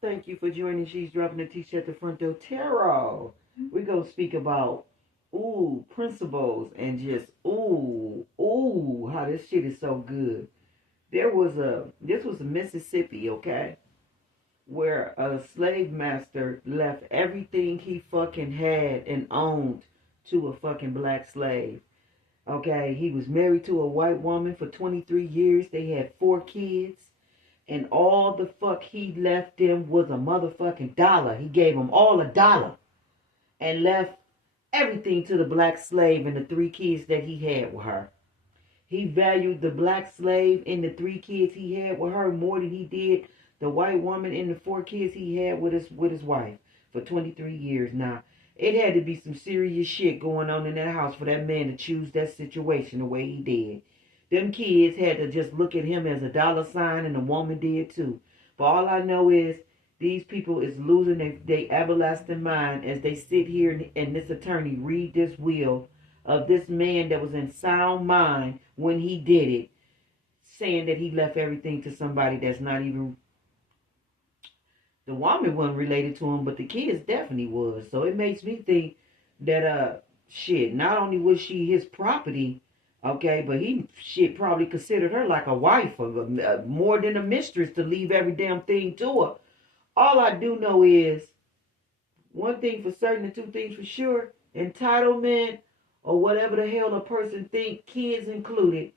Thank you for joining. She's dropping the t-shirt at the front door. Tarot. We're going to speak about, principles and just, how this shit is so good. This was Mississippi, okay? Where a slave master left everything he fucking had and owned to a fucking black slave. Okay, he was married to a white woman for 23 years. They had 4 kids. And all the fuck he left them was a motherfucking dollar. He gave them all $1 and left everything to the black slave and the 3 kids that he had with her. He valued the black slave and the 3 kids he had with her more than he did the white woman and the 4 kids he had with his wife for 23 years. Now, it had to be some serious shit going on in that house for that man to choose that situation the way he did. Them kids had to just look at him as a dollar sign, and the woman did too. But all I know is these people is losing their everlasting mind as they sit here and this attorney read this will of this man that was in sound mind when he did it, saying that he left everything to somebody that's not even... The woman wasn't related to him, but the kids definitely was. So it makes me think that, not only was she his property... Okay, but he probably considered her like a wife, or more than a mistress, to leave every damn thing to her. All I do know is, one thing for certain and 2 things for sure, entitlement, or whatever the hell a person think, kids included,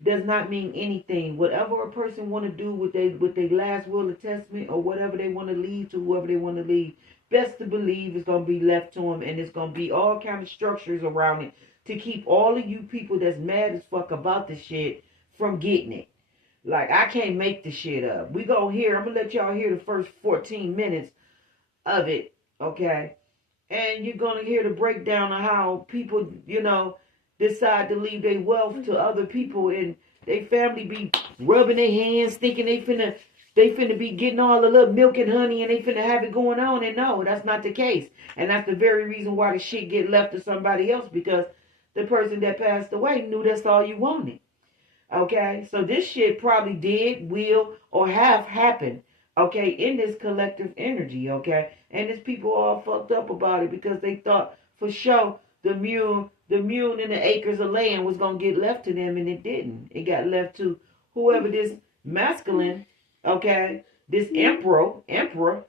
does not mean anything. Whatever a person want to do with their last will or testament, or whatever they want to leave to whoever they want to leave, best to believe is going to be left to them, and it's going to be all kind of structures around it to keep all of you people that's mad as fuck about this shit from getting it. Like, I can't make this shit up. I'm going to let y'all hear the first 14 minutes of it, okay? And you're going to hear the breakdown of how people, decide to leave their wealth to other people, and they family be rubbing their hands thinking they finna be getting all the little milk and honey and they finna have it going on. And no, that's not the case. And that's the very reason why the shit get left to somebody else, because the person that passed away knew that's all you wanted. Okay? So this shit probably did, will, or have happened, okay, in this collective energy, okay? And these people all fucked up about it because they thought for sure the mule and the acres of land was going to get left to them, and it didn't. It got left to whoever this masculine, okay, this emperor,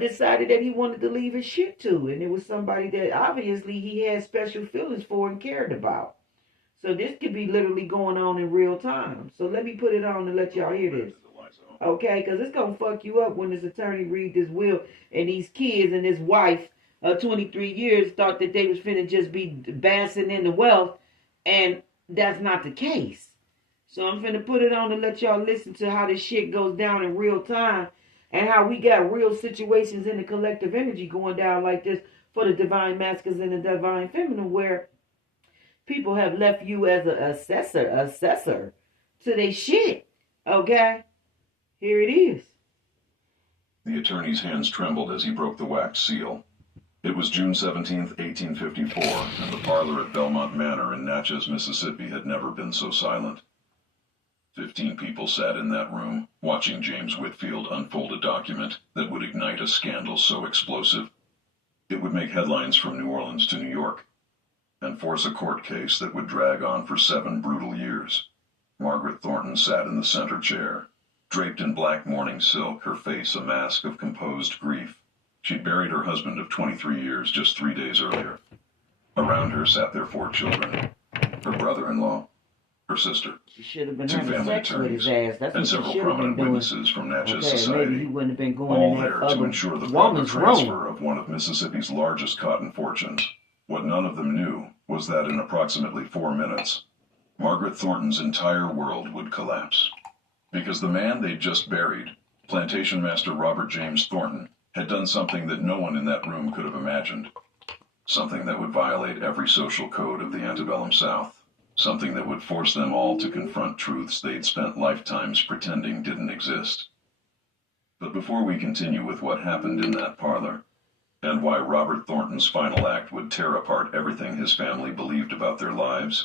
decided that he wanted to leave his shit to. And it was somebody that obviously he had special feelings for and cared about. So this could be literally going on in real time. So let me put it on and let y'all hear this. Okay, because it's going to fuck you up when this attorney read this will and these kids and his wife, 23 years, thought that they was finna just be basking in the wealth, and that's not the case. So I'm finna put it on and let y'all listen to how this shit goes down in real time, and how we got real situations in the collective energy going down like this for the divine masculines and the divine feminine, where people have left you as an assessor to their shit. Okay? Here it is. The attorney's hands trembled as he broke the wax seal. It was June 17th, 1854, and the parlor at Belmont Manor in Natchez, Mississippi had never been so silent. 15 people sat in that room, watching James Whitfield unfold a document that would ignite a scandal so explosive it would make headlines from New Orleans to New York, and force a court case that would drag on for 7 brutal years. Margaret Thornton sat in the center chair, draped in black mourning silk, her face a mask of composed grief. She'd buried her husband of 23 years just 3 days earlier. Around her sat their 4 children, her brother-in-law, her sister, she should have been 2 having family sex with his attorneys, ass. That's and what several she prominent been doing. witnesses from Natchez Okay, society, maybe he wouldn't have been going all in that there other to ensure the proper woman's transfer room. of one of Mississippi's largest cotton fortunes. What none of them knew was that in approximately 4 minutes, Margaret Thornton's entire world would collapse. Because the man they'd just buried, plantation master Robert James Thornton, had done something that no one in that room could have imagined. Something that would violate every social code of the antebellum South. Something that would force them all to confront truths they'd spent lifetimes pretending didn't exist. But before we continue with what happened in that parlor, and why Robert Thornton's final act would tear apart everything his family believed about their lives,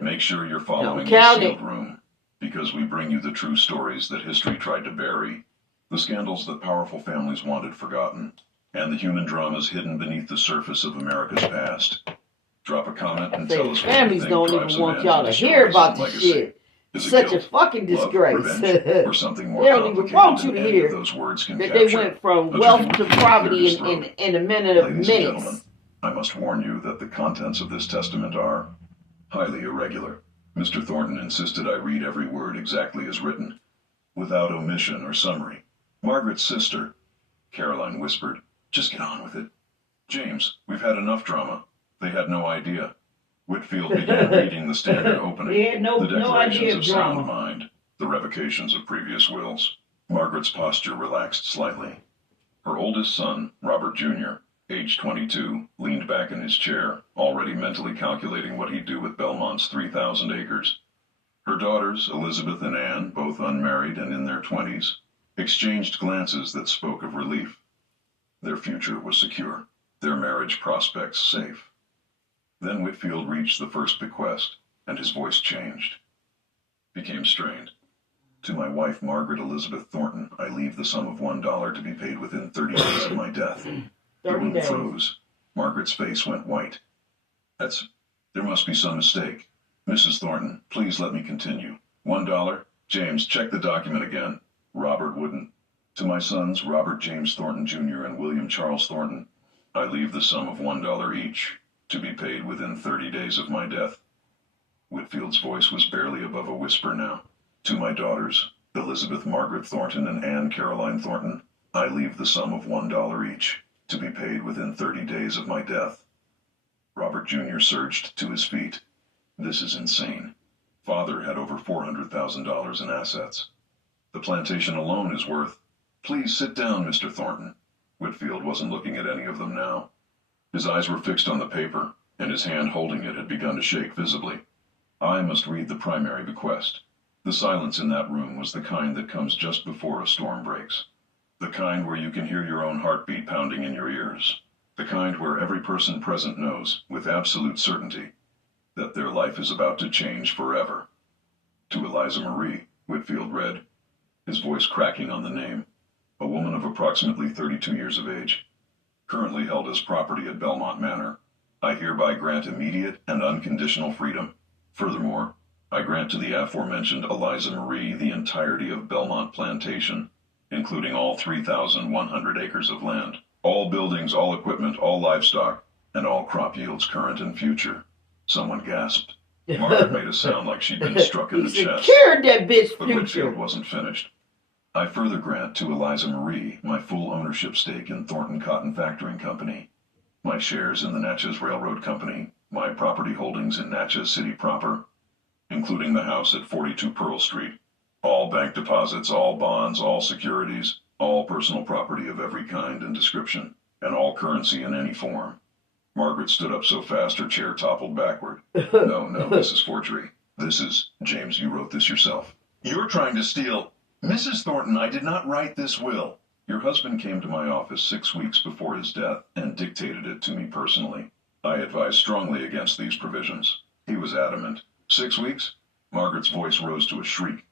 make sure you're following the sealed room, because we bring you the true stories that history tried to bury, The scandals that powerful families wanted forgotten, and the human dramas hidden beneath the surface of America's past. Drop a comment and tell us what you families think don't drives even a want man y'all to to hear destroy about his this legacy. shit. Is it Such a guilt, fucking love, disgrace. revenge, or something more They don't even want you complicated to than any hear of those words can that capture? they went from A wealth tribute to to Peter poverty Peter's in a minute of Ladies and gentlemen, minutes. I must warn you that the contents of this testament are highly irregular. Mr. Thornton insisted I read every word exactly as written, without omission or summary. Margaret's sister, Caroline whispered, "Just get on with it." "James, we've had enough drama." They had no idea. Whitfield began reading the standard opening, They had no the declarations idea of of sound drama. mind, the revocations of previous wills. Margaret's posture relaxed slightly. Her oldest son, Robert Jr., age 22, leaned back in his chair, already mentally calculating what he'd do with Belmont's 3,000 acres. Her daughters, Elizabeth and Anne, both unmarried and in their 20s, exchanged glances that spoke of relief. Their future was secure, their marriage prospects safe. Then Whitfield reached the first bequest, and his voice changed. Became strained. "To my wife, Margaret Elizabeth Thornton, I leave the sum of $1 to be paid within 30 days of my death." The 30 room days. froze. Margaret's face went white. There must be some mistake. "Mrs. Thornton, please let me continue. $1? James, check the document again." Robert wouldn't. "To my sons, Robert James Thornton Jr. and William Charles Thornton, I leave the sum of $1 each, to be paid within 30 days of my death." Whitfield's voice was barely above a whisper now. "To my daughters, Elizabeth Margaret Thornton and Anne Caroline Thornton, I leave the sum of $1 each, to be paid within 30 days of my death." Robert Jr. surged to his feet. "This is insane. Father had over $400,000 in assets. The plantation alone is worth—" "Please sit down, Mr. Thornton." Whitfield wasn't looking at any of them now. His eyes were fixed on the paper, and his hand holding it had begun to shake visibly. "I must read the primary bequest." The silence in that room was the kind that comes just before a storm breaks. The kind where you can hear your own heartbeat pounding in your ears. The kind where every person present knows, with absolute certainty, that their life is about to change forever. "To Eliza Marie," Whitfield read, his voice cracking on the name. "A woman of approximately 32 years of age, currently held as property at Belmont Manor. I hereby grant immediate and unconditional freedom. Furthermore, I grant to the aforementioned Eliza Marie the entirety of Belmont Plantation, including all 3,100 acres of land, all buildings, all equipment, all livestock, and all crop yields current and future." Someone gasped. Margaret made a sound like she'd been struck in the chest. Secured that bitch But future. Whitfield wasn't finished. "I further grant to Eliza Marie my full ownership stake in Thornton Cotton Factoring Company, my shares in the Natchez Railroad Company, my property holdings in Natchez City proper, including the house at 42 Pearl Street, all bank deposits, all bonds, all securities, all personal property of every kind and description, and all currency in any form." Margaret stood up so fast her chair toppled backward. No, this is forgery. This is, James, you wrote this yourself. "You're trying to steal—" "Mrs. Thornton, I did not write this will." "Your husband came to my office 6 weeks before his death and dictated it to me personally. I advise strongly against these provisions." He was adamant. 6 weeks? Margaret's voice rose to a shriek.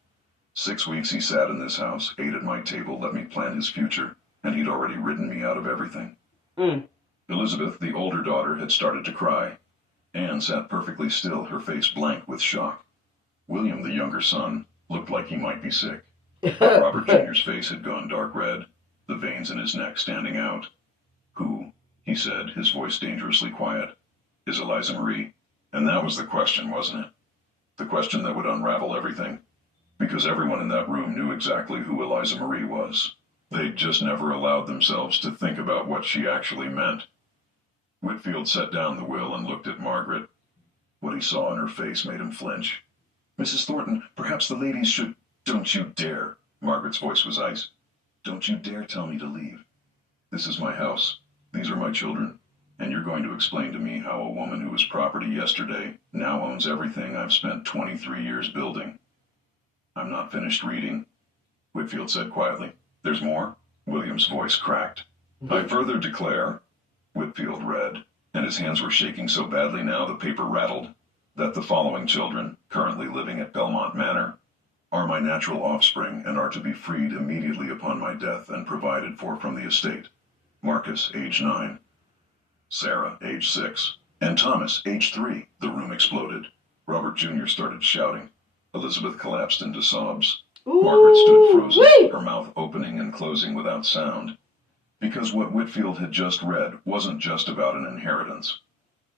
6 weeks he sat in this house, ate at my table, let me plan his future, and he'd already ridden me out of everything. Elizabeth, the older daughter, had started to cry. Anne sat perfectly still, her face blank with shock. William, the younger son, looked like he might be sick. Robert Jr.'s face had gone dark red, the veins in his neck standing out. "Who," he said, his voice dangerously quiet, "is Eliza Marie?" And that was the question, wasn't it? The question that would unravel everything. Because everyone in that room knew exactly who Eliza Marie was. They'd just never allowed themselves to think about what she actually meant. Whitfield set down the will and looked at Margaret. What he saw in her face made him flinch. "Mrs. Thornton, perhaps the ladies should—" "Don't you dare!" Margaret's voice was ice. "Don't you dare tell me to leave. This is my house. These are my children. And you're going to explain to me how a woman who was property yesterday now owns everything I've spent 23 years building." "I'm not finished reading," Whitfield said quietly. "There's more?" William's voice cracked. "I further declare," Whitfield read, and his hands were shaking so badly now the paper rattled, "that the following children, currently living at Belmont Manor, are my natural offspring and are to be freed immediately upon my death and provided for from the estate. Marcus, age 9. Sarah, age 6. And Thomas, age 3. The room exploded. Robert Jr. started shouting. Elizabeth collapsed into sobs. Ooh, Margaret stood frozen, wait. her mouth opening and closing without sound. Because what Whitfield had just read wasn't just about an inheritance.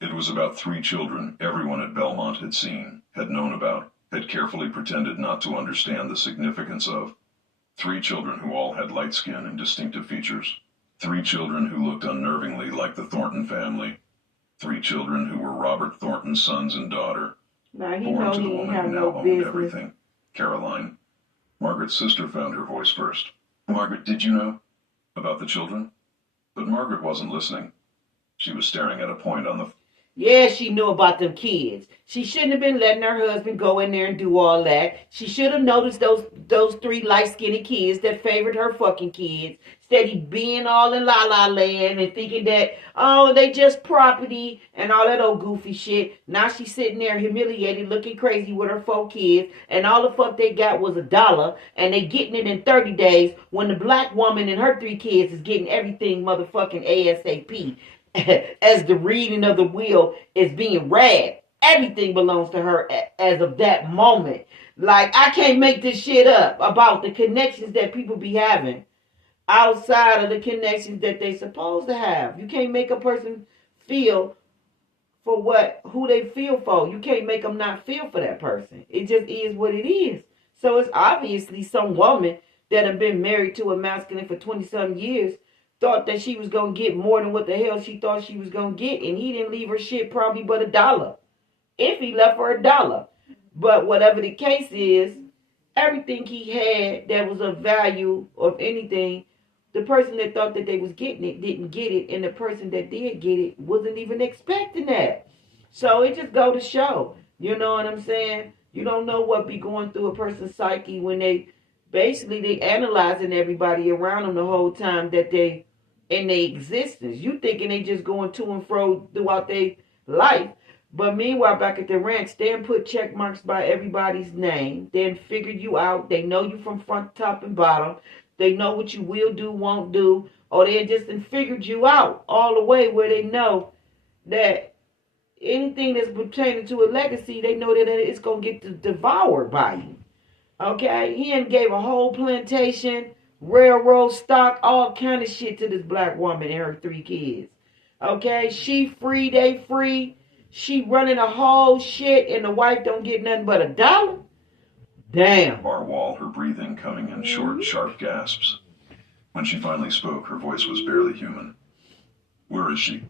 It was about 3 children everyone at Belmont had seen, had known about, had carefully pretended not to understand the significance of. 3 children who all had light skin and distinctive features. 3 children who looked unnervingly like the Thornton family. 3 children who were Robert Thornton's sons and daughter. Now, he Born know to the he ain't woman have who no now owned business. everything, Caroline. Margaret's sister found her voice first. Margaret, did you know about the children? But Margaret wasn't listening. She was staring at a point on the... Yeah, she knew about them kids. She shouldn't have been letting her husband go in there and do all that. She should have noticed those 3 light-skinned kids that favored her fucking kids. Steady being all in la-la land and thinking that, oh, they just property and all that old goofy shit. Now she's sitting there humiliated, looking crazy with her 4 kids, and all the fuck they got was $1, and they getting it in 30 days when the black woman and her 3 kids is getting everything motherfucking ASAP. As the reading of the will is being read. Everything belongs to her as of that moment. Like, I can't make this shit up about the connections that people be having outside of the connections that they supposed to have. You can't make a person feel for who they feel for. You can't make them not feel for that person. It just is what it is. So it's obviously some woman that have been married to a masculine for 20-something years thought that she was going to get more than what the hell she thought she was going to get. And he didn't leave her shit probably but $1. If he left her $1. But whatever the case is, everything he had that was of value of anything, the person that thought that they was getting it didn't get it. And the person that did get it wasn't even expecting that. So it just go to show. You know what I'm saying? You don't know what be going through a person's psyche when they analyzing everybody around them the whole time that they in their existence. You thinking they just going to and fro throughout their life. But meanwhile, back at the ranch, they put check marks by everybody's name. They figured you out. They know you from front, top, and bottom. They know what you will do, won't do. Or they just figured you out all the way where they know that anything that's pertaining to a legacy, they know that it's going to get devoured by you. Okay? He gave a whole plantation, railroad stock, all kind of shit to this black woman and her 3 kids. Okay? She free, they free. She running a whole shit and the wife don't get nothing but $1? Damn. Bar wall, her breathing coming in short, sharp gasps. When she finally spoke, her voice was barely human. Where is she?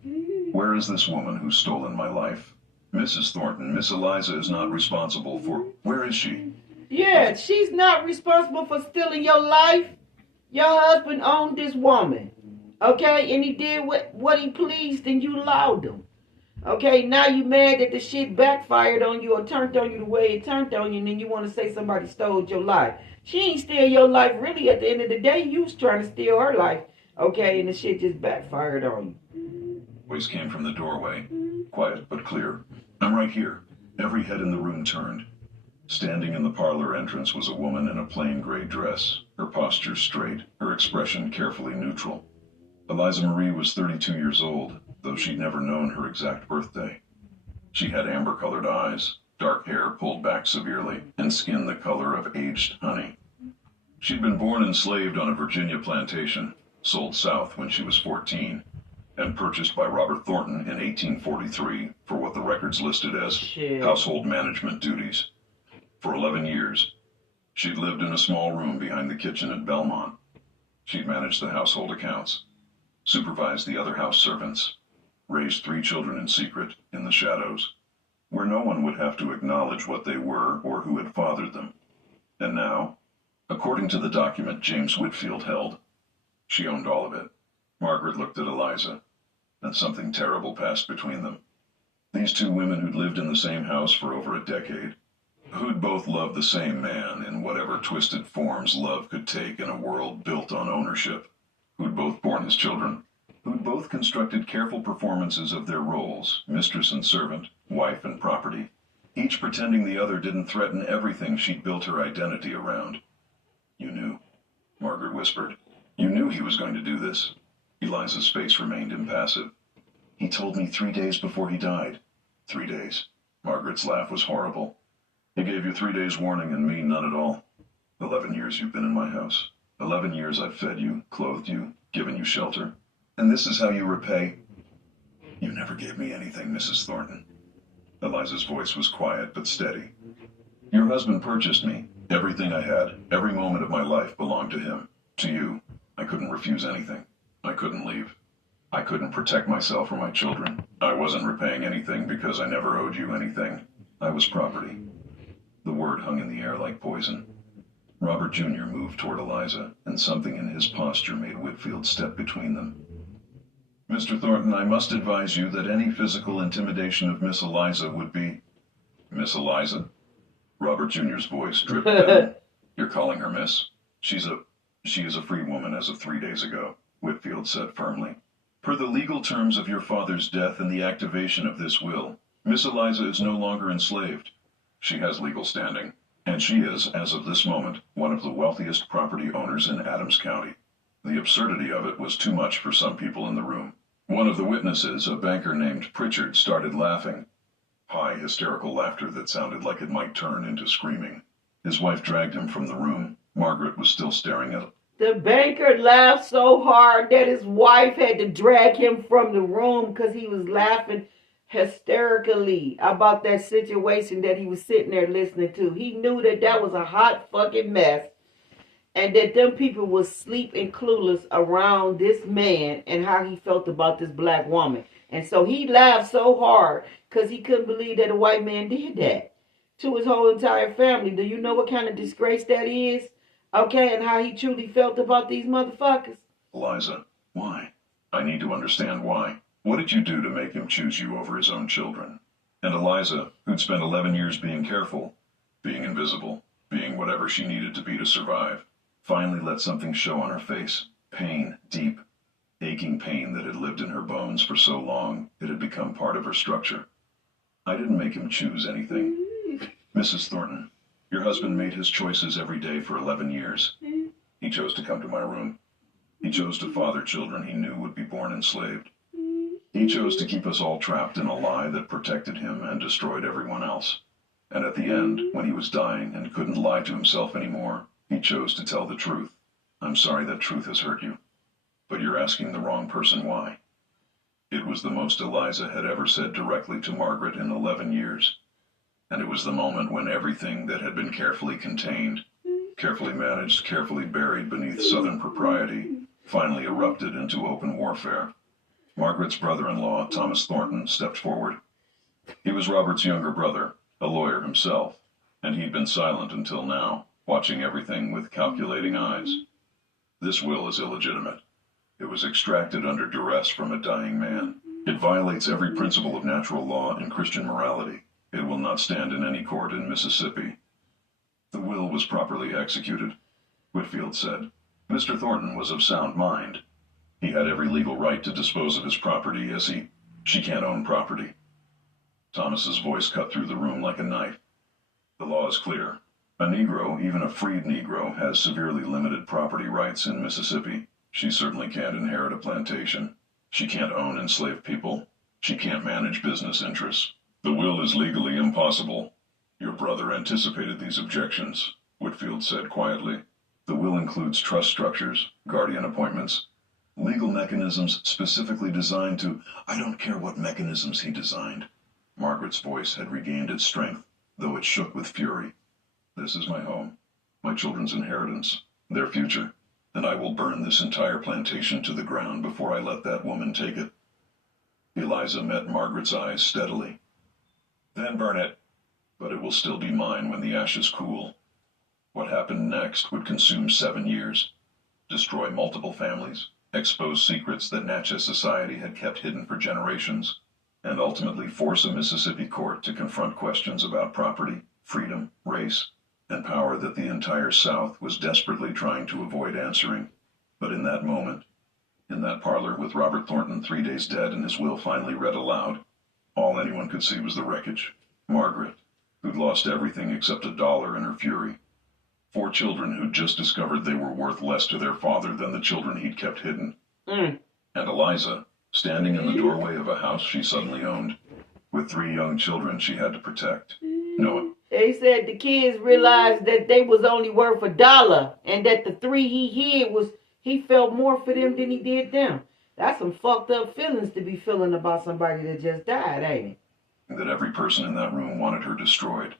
Where is this woman who's stolen my life? Mrs. Thornton, Miss Eliza is not responsible for... Where is she? Yeah, she's not responsible for stealing your life. Your husband owned this woman. Okay? And he did what he pleased and you allowed him. Okay? Now you mad that the shit backfired on you or turned on you the way it turned on you and then you want to say somebody stole your life. She ain't steal your life really at the end of the day. You was trying to steal her life. Okay? And the shit just backfired on you. Voice came from the doorway. Quiet but clear. I'm right here. Every head in the room turned. Standing in the parlor entrance was a woman in a plain gray dress, her posture straight, her expression carefully neutral. Eliza Marie was 32 years old, though she'd never known her exact birthday. She had amber-colored eyes, dark hair pulled back severely, and skin the color of aged honey. She'd been born enslaved on a Virginia plantation, sold south when she was 14, and purchased by Robert Thornton in 1843 for what the records listed as household management duties. For 11 years, she'd lived in a small room behind the kitchen at Belmont. She'd managed the household accounts, supervised the other house servants, raised 3 children in secret, in the shadows, where no one would have to acknowledge what they were or who had fathered them. And now, according to the document James Whitfield held, she owned all of it. Margaret looked at Eliza, and something terrible passed between them. These 2 women who'd lived in the same house for over a decade, who'd both loved the same man in whatever twisted forms love could take in a world built on ownership, who'd both borne his children, who'd both constructed careful performances of their roles, mistress and servant, wife and property, each pretending the other didn't threaten everything she'd built her identity around. You knew, Margaret whispered. You knew he was going to do this. Eliza's face remained impassive. He told me 3 days before he died. 3 days. Margaret's laugh was horrible. He gave you 3 days warning and me none at all. 11 years you've been in my house. 11 years I've fed you, clothed you, given you shelter. And this is how you repay? You never gave me anything, Mrs. Thornton. Eliza's voice was quiet but steady. Your husband purchased me. Everything I had, every moment of my life belonged to him. To you. I couldn't refuse anything. I couldn't leave. I couldn't protect myself or my children. I wasn't repaying anything because I never owed you anything. I was property. The word hung in the air like poison. Robert Jr. moved toward Eliza, and something in his posture made Whitfield step between them. Mr. Thornton, I must advise you that any physical intimidation of Miss Eliza would be... Miss Eliza? Robert Jr.'s voice dripped down. You're calling her Miss? She is a free woman as of 3 days ago, Whitfield said firmly. Per the legal terms of your father's death and the activation of this will, Miss Eliza is no longer enslaved. She has legal standing, and she is, as of this moment, one of the wealthiest property owners in Adams County. The absurdity of it was too much for some people in the room. One of the witnesses, a banker named Pritchard, started laughing. High, hysterical laughter that sounded like it might turn into screaming. His wife dragged him from the room. Margaret was still staring at him. The banker laughed so hard that his wife had to drag him from the room because he was laughing hysterically about that situation that he was sitting there listening to. He knew that that was a hot fucking mess and that them people was sleep and clueless around this man and how he felt about this black woman. And so he laughed so hard because he couldn't believe that a white man did that to his whole entire family. Do you know what kind of disgrace that is? Okay, and how he truly felt about these motherfuckers. Eliza, why? I need to understand why. What did you do to make him choose you over his own children? And Eliza, who'd spent 11 years being careful, being invisible, being whatever she needed to be to survive, finally let something show on her face. Pain, deep, aching pain that had lived in her bones for so long it had become part of her structure. I didn't make him choose anything. Mrs. Thornton, your husband made his choices every day for 11 years. He chose to come to my room. He chose to father children he knew would be born enslaved. He chose to keep us all trapped in a lie that protected him and destroyed everyone else. And at the end, when he was dying and couldn't lie to himself anymore, he chose to tell the truth. I'm sorry that truth has hurt you, but you're asking the wrong person why. It was the most Eliza had ever said directly to Margaret in 11 years. And it was the moment when everything that had been carefully contained, carefully managed, carefully buried beneath Southern propriety, finally erupted into open warfare. Margaret's brother-in-law, Thomas Thornton, stepped forward. He was Robert's younger brother, a lawyer himself, and he'd been silent until now, watching everything with calculating eyes. This will is illegitimate. It was extracted under duress from a dying man. It violates every principle of natural law and Christian morality. It will not stand in any court in Mississippi. The will was properly executed, Whitfield said. Mr. Thornton was of sound mind. He had every legal right to dispose of his property as she can't own property. Thomas's voice cut through the room like a knife. The law is clear. A Negro, even a freed Negro, has severely limited property rights in Mississippi. She certainly can't inherit a plantation. She can't own enslaved people. She can't manage business interests. The will is legally impossible. Your brother anticipated these objections, Whitfield said quietly. The will includes trust structures, guardian appointments, legal mechanisms specifically designed to... I don't care what mechanisms he designed. Margaret's voice had regained its strength, though it shook with fury. This is my home, my children's inheritance, their future, and I will burn this entire plantation to the ground before I let that woman take it. Eliza met Margaret's eyes steadily. Then burn it, but it will still be mine when the ashes cool. What happened next would consume 7 years, destroy multiple families, expose secrets that Natchez society had kept hidden for generations, and ultimately force a Mississippi court to confront questions about property, freedom, race, and power that the entire South was desperately trying to avoid answering. But in that moment, in that parlor with Robert Thornton 3 days dead and his will finally read aloud, all anyone could see was the wreckage. Margaret, who'd lost everything except $1 in her fury. 4 children who'd just discovered they were worth less to their father than the children he'd kept hidden. And Eliza, standing in the doorway of a house she suddenly owned, with 3 young children she had to protect. Noah. They said the kids realized that they was only worth $1 and that the 3 he hid he felt more for them than he did them. That's some fucked up feelings to be feeling about somebody that just died, ain't it? That every person in that room wanted her destroyed.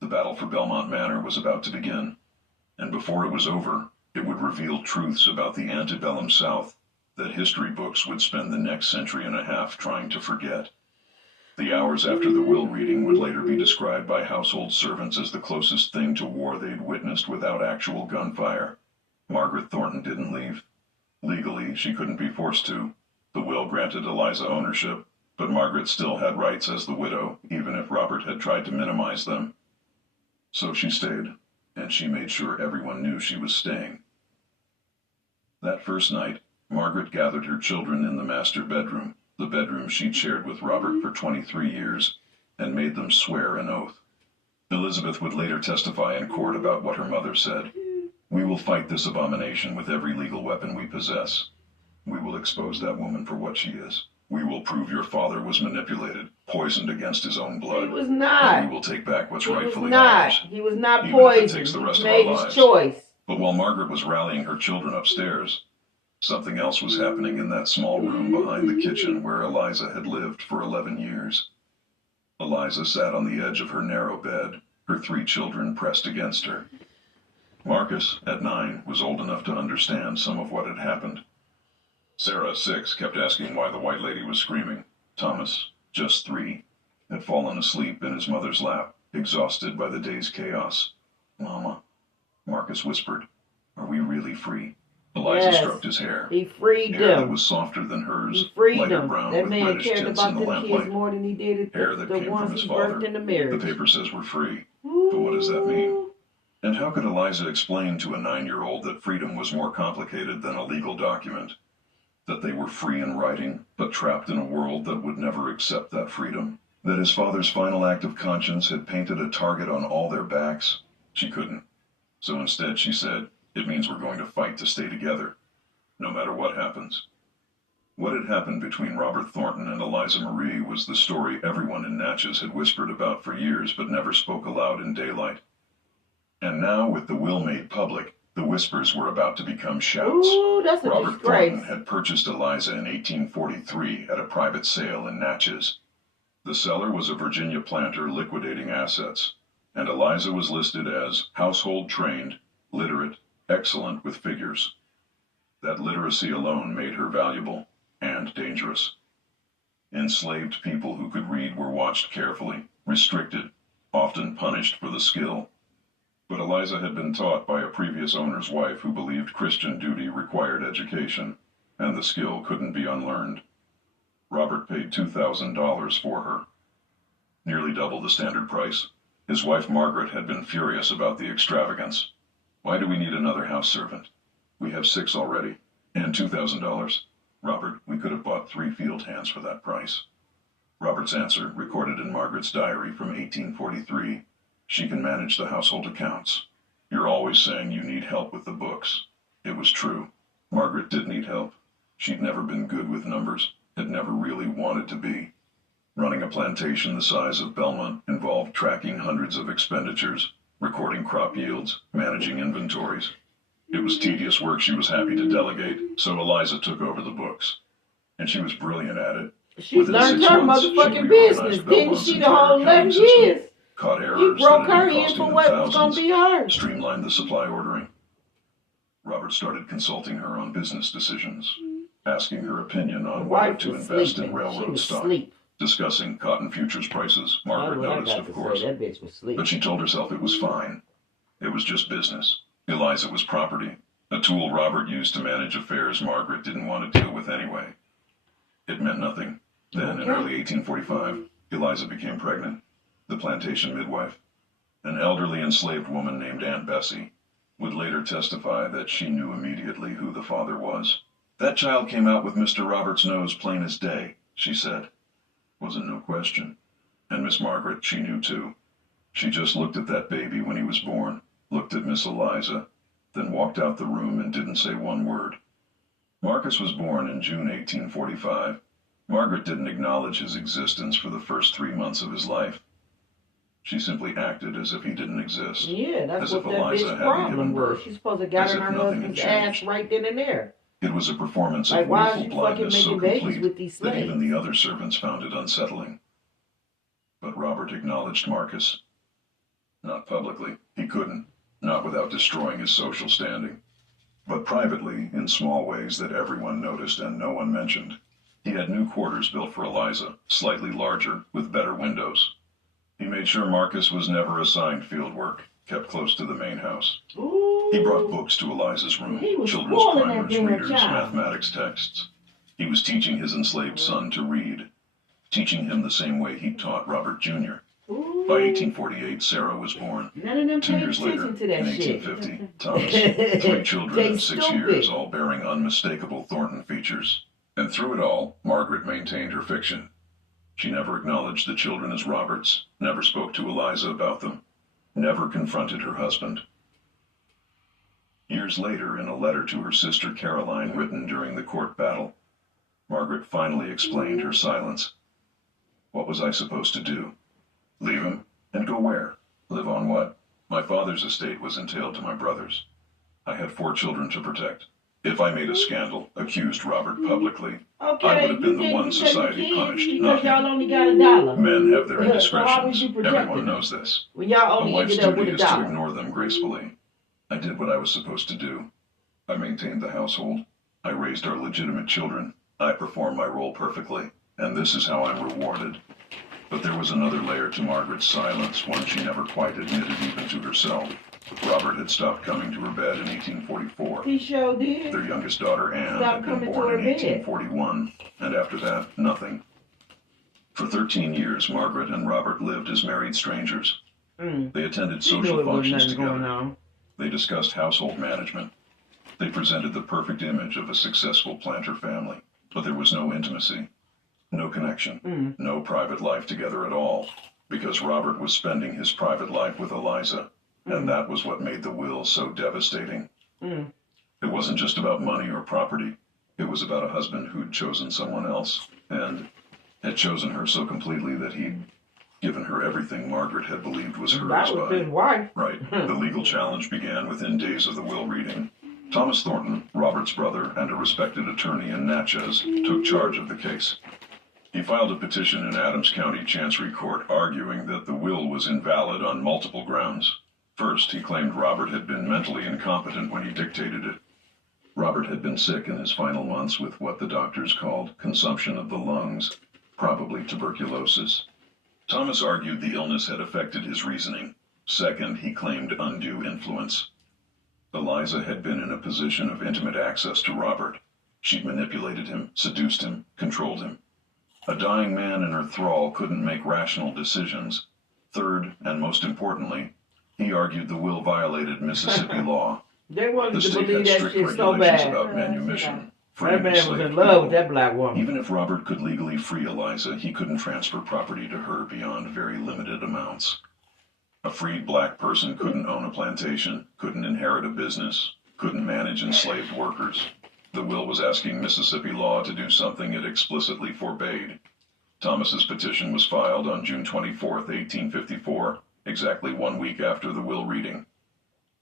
The battle for Belmont Manor was about to begin, and before it was over, it would reveal truths about the antebellum South that history books would spend the next century and a half trying to forget. The hours after the will reading would later be described by household servants as the closest thing to war they'd witnessed without actual gunfire. Margaret Thornton didn't leave. Legally, she couldn't be forced to. The will granted Eliza ownership, but Margaret still had rights as the widow, even if Robert had tried to minimize them. So she stayed, and she made sure everyone knew she was staying. That first night, Margaret gathered her children in the master bedroom, the bedroom she'd shared with Robert for 23 years, and made them swear an oath. Elizabeth would later testify in court about what her mother said. "We will fight this abomination with every legal weapon we possess. We will expose that woman for what she is. We will prove your father was manipulated, poisoned against his own blood. He was not. And we will take back what's He rightfully was not. ours. He was not Even if it poisoned. takes the rest He of our made his lives." choice. But while Margaret was rallying her children upstairs, something else was happening in that small room behind the kitchen where Eliza had lived for 11 years. Eliza sat on the edge of her narrow bed, her 3 children pressed against her. Marcus, at 9, was old enough to understand some of what had happened. Sarah, 6, kept asking why the white lady was screaming. Thomas, just 3, had fallen asleep in his mother's lap, exhausted by the day's chaos. "Mama," Marcus whispered, "are we really free?" Eliza stroked his hair. He freed Hair them. that was softer than hers, He freed lighter them. brown That with man reddish cared tints about in the them lamplight. kids more than he did Hair that the came from ones his he father. birthed in the marriage. The paper says we're free. But what does that mean? And how could Eliza explain to a 9-year-old that freedom was more complicated than a legal document? That they were free in writing, but trapped in a world that would never accept that freedom? That his father's final act of conscience had painted a target on all their backs? She couldn't. So instead she said, "It means we're going to fight to stay together, no matter what happens." What had happened between Robert Thornton and Eliza Marie was the story everyone in Natchez had whispered about for years but never spoke aloud in daylight. And now, with the will made public, the whispers were about to become shouts. Ooh, that's a Robert disgrace. Thornton had purchased Eliza in 1843 at a private sale in Natchez. The seller was a Virginia planter liquidating assets, and Eliza was listed as household trained, literate, excellent with figures. That literacy alone made her valuable and dangerous. Enslaved people who could read were watched carefully, restricted, often punished for the skill. But Eliza had been taught by a previous owner's wife who believed Christian duty required education, and the skill couldn't be unlearned. Robert paid $2,000 for her, nearly double the standard price. His wife Margaret had been furious about the extravagance. "Why do we need another house servant? We have 6 already, and $2,000. Robert, we could have bought 3 field hands for that price." Robert's answer, recorded in Margaret's diary from 1843, "She can manage the household accounts. You're always saying you need help with the books." It was true. Margaret did need help. She'd never been good with numbers, had never really wanted to be. Running a plantation the size of Belmont involved tracking hundreds of expenditures, recording crop yields, managing inventories. It was tedious work she was happy to delegate, so Eliza took over the books. And she was brilliant at it. She Within learned 6 her months, motherfucking she'd business, reorganized didn't Belmont's she, the entire whole 11 accounting system, years? caught He errors broke that her had been in costing for them what was going thousands, to be hers. streamlined the supply ordering. Robert started consulting her on business decisions, asking her opinion on whether to invest in railroad stock, discussing cotton futures prices. Margaret noticed, of course, that bitch was sleep. but she told herself it was fine. It was just business. Eliza was property, a tool Robert used to manage affairs Margaret didn't want to deal with anyway. It meant nothing. Then, in early 1845, Eliza became pregnant. The plantation midwife, an elderly enslaved woman named Aunt Bessie, would later testify that she knew immediately who the father was. "That child came out with Mr. Robert's nose plain as day," she said. "Wasn't no question. And Miss Margaret, she knew too. She just looked at that baby when he was born, looked at Miss Eliza, then walked out the room and didn't say one word. Marcus was born in June 1845. Margaret didn't acknowledge his existence for the first 3 months of his life. She simply acted as if he didn't exist. Yeah, that's as what if that Eliza bitch hadn't problem given was. birth, She's supposed to got as in if her nothing had husband's ass changed. right then and there. It was a performance Like, of why is willful you blindness fucking so making babies complete with these that slaves? even the other servants found it unsettling. But Robert acknowledged Marcus. Not publicly. He couldn't. Not without destroying his social standing. But privately, in small ways that everyone noticed and no one mentioned. He had new quarters built for Eliza, slightly larger, with better windows. He made sure Marcus was never assigned field work, kept close to the main house. Ooh. He brought books to Eliza's room, children's primers, readers, mathematics texts. He was teaching his enslaved son to read, teaching him the same way he taught Robert Jr. Ooh. By 1848, Sarah was born. 2 years later, in 1850, Thomas. 3 children in 6 years, all bearing unmistakable Thornton features. And through it all, Margaret maintained her fiction. She never acknowledged the children as Robert's, never spoke to Eliza about them, never confronted her husband. Years later, in a letter to her sister Caroline written during the court battle, Margaret finally explained her silence. What was I supposed to do? Leave him? And go where? Live on what? My father's estate was entailed to my brothers. I had 4 children to protect. If I made a scandal, accused Robert publicly, I would have been the one society punished, not y'all him. only got $1. Men have their So indiscretions. Everyone them? knows this. When y'all A only wife's ended up duty with is to $1. ignore them gracefully. I did what I was supposed to do. I maintained the household. I raised our legitimate children. I performed my role perfectly, and this is how I'm rewarded. But there was another layer to Margaret's silence, one she never quite admitted even to herself. Robert had stopped coming to her bed in 1844. He sure did. Their youngest daughter, Anne, had been born in 1841, and after that, nothing. For 13 years, Margaret and Robert lived as married strangers. They attended social functions together. They discussed household management. They presented the perfect image of a successful planter family, but there was no intimacy, no connection, no private life together at all, because Robert was spending his private life with Eliza, and that was what made the will so devastating. It wasn't just about money or property. It was about a husband who'd chosen someone else, and had chosen her so completely that he'd given her everything Margaret had believed was hers That was his wife. Right. The legal challenge began within days of the will reading. Thomas Thornton, Robert's brother and a respected attorney in Natchez, took charge of the case. He filed a petition in Adams County Chancery Court arguing that the will was invalid on multiple grounds. First, he claimed Robert had been mentally incompetent when he dictated it. Robert had been sick in his final months with what the doctors called consumption of the lungs, probably tuberculosis. Thomas argued the illness had affected his reasoning. Second, he claimed undue influence. Eliza had been in a position of intimate access to Robert. She'd manipulated him, seduced him, controlled him. A dying man in her thrall couldn't make rational decisions. Third, and most importantly, he argued the will violated Mississippi law. They wanted The to state believe had that strict shit so regulations bad. about manumission. That man was in love with that black woman. Even if Robert could legally free Eliza, he couldn't transfer property to her beyond very limited amounts. A freed black person couldn't own a plantation, couldn't inherit a business, couldn't manage enslaved workers. The will was asking Mississippi law to do something it explicitly forbade. Thomas's petition was filed on June 24, 1854, exactly 1 week after the will reading.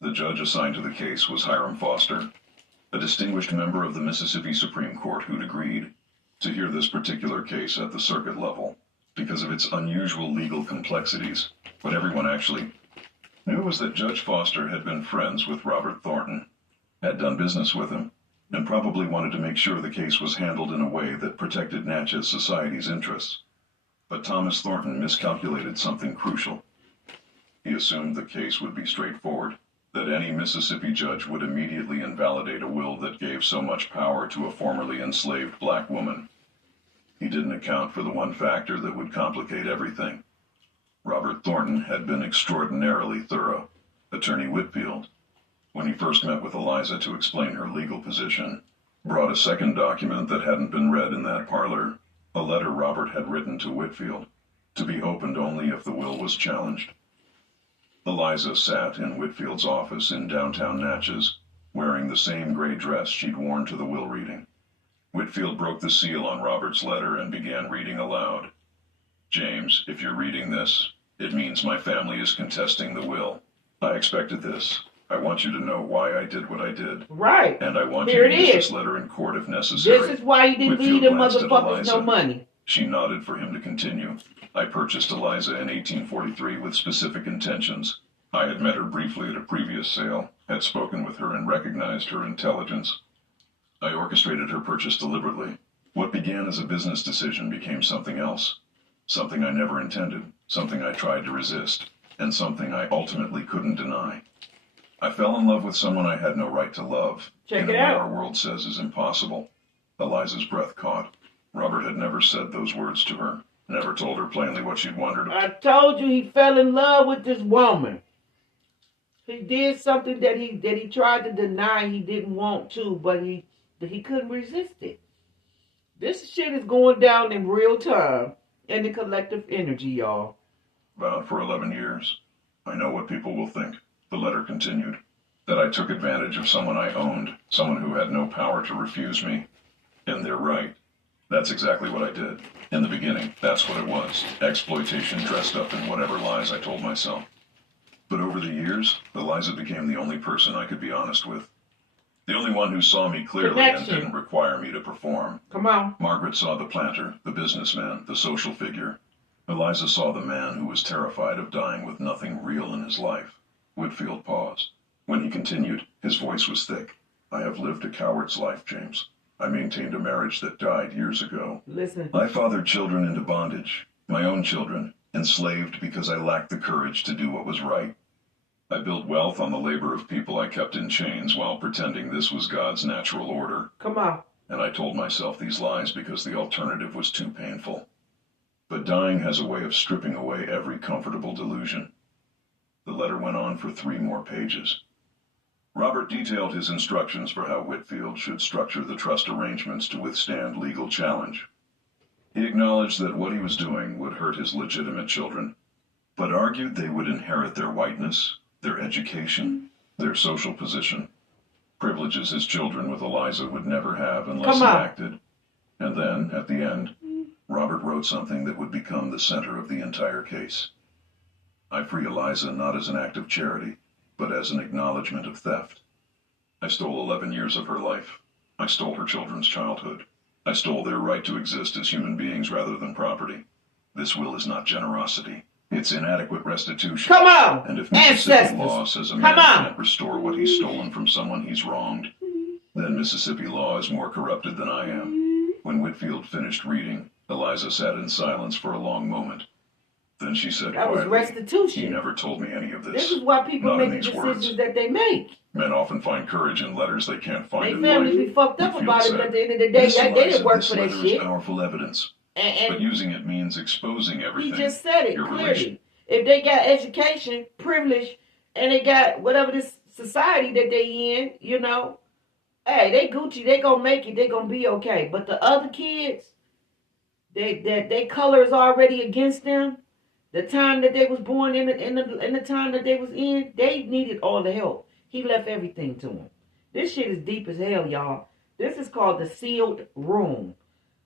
The judge assigned to the case was Hiram Foster, a distinguished member of the Mississippi Supreme Court who'd agreed to hear this particular case at the circuit level because of its unusual legal complexities. What everyone actually knew was that Judge Foster had been friends with Robert Thornton, had done business with him, and probably wanted to make sure the case was handled in a way that protected Natchez society's interests. But Thomas Thornton miscalculated something crucial. He assumed the case would be straightforward, that any Mississippi judge would immediately invalidate a will that gave so much power to a formerly enslaved black woman. He didn't account for the one factor that would complicate everything. Robert Thornton had been extraordinarily thorough. Attorney Whitfield, when he first met with Eliza to explain her legal position, brought a second document that hadn't been read in that parlor, a letter Robert had written to Whitfield. to be opened only if the will was challenged. Eliza sat in Whitfield's office in downtown Natchez, wearing the same gray dress she'd worn to the will reading. Whitfield broke the seal on Robert's letter and began reading aloud. James, if you're reading this, it means my family is contesting the will. I expected this. I want you to know why I did what I did. Right. And I want you to use this letter in court if necessary. This is why you didn't leave them motherfuckers no money. She nodded for him to continue. I purchased Eliza in 1843 with specific intentions. I had met her briefly at a previous sale, had spoken with her and recognized her intelligence. I orchestrated her purchase deliberately. What began as a business decision became something else. Something I never intended, something I tried to resist, and something I ultimately couldn't deny. I fell in love with someone I had no right to love, in a way our world says is impossible. Eliza's breath caught. Robert had never said those words to her, never told her plainly what she'd wondered. I told you he fell in love with this woman. He did something that he tried to deny he didn't want to, but he couldn't resist it. This shit is going down in real time in the collective energy, y'all. Vowed for 11 years. I know what people will think. The letter continued. That I took advantage of someone I owned, someone who had no power to refuse me. And they're right. That's exactly what I did. In the beginning, that's what it was. Exploitation dressed up in whatever lies I told myself. But over the years, Eliza became the only person I could be honest with. The only one who saw me clearly and didn't require me to perform. Come on. Margaret saw the planter, the businessman, the social figure. Eliza saw the man who was terrified of dying with nothing real in his life. Whitfield paused. When he continued, his voice was thick. I have lived a coward's life, James. I maintained a marriage that died years ago. Listen. I fathered children into bondage, my own children, enslaved because I lacked the courage to do what was right. I built wealth on the labor of people I kept in chains while pretending this was God's natural order. Come on. And I told myself these lies because the alternative was too painful. But dying has a way of stripping away every comfortable delusion. The letter went on for 3 more pages. Robert detailed his instructions for how Whitfield should structure the trust arrangements to withstand legal challenge. He acknowledged that what he was doing would hurt his legitimate children, but argued they would inherit their whiteness, their education, their social position, privileges his children with Eliza would never have unless he acted. And then, at the end, Robert wrote something that would become the center of the entire case. I free Eliza not as an act of charity, but as an acknowledgement of theft. I stole 11 years of her life. I stole her children's childhood. I stole their right to exist as human beings rather than property. This will is not generosity. It's inadequate restitution. Come on! And if Mississippi law says a man can't restore what he's stolen from someone he's wronged, then Mississippi law is more corrupted than I am. When Whitfield finished reading, Eliza sat in silence for a long moment. Then she said quietly, that was restitution. He never told me any of this. This is why people Not make the decisions that they make. Men often find courage in letters they can't find in life. They families be fucked up about it, but at the end of the day, they didn't work for that shit. This letter is powerful evidence. But using it means exposing everything. He just said it clearly. If they got education, privilege, and they got whatever this society that they in, you know, hey, they Gucci, they gonna make it, they gonna be okay. But the other kids, their color is already against them. The time that they was born in the time that they was in, they needed all the help. He left everything to them. This shit is deep as hell, y'all. This is called the sealed room.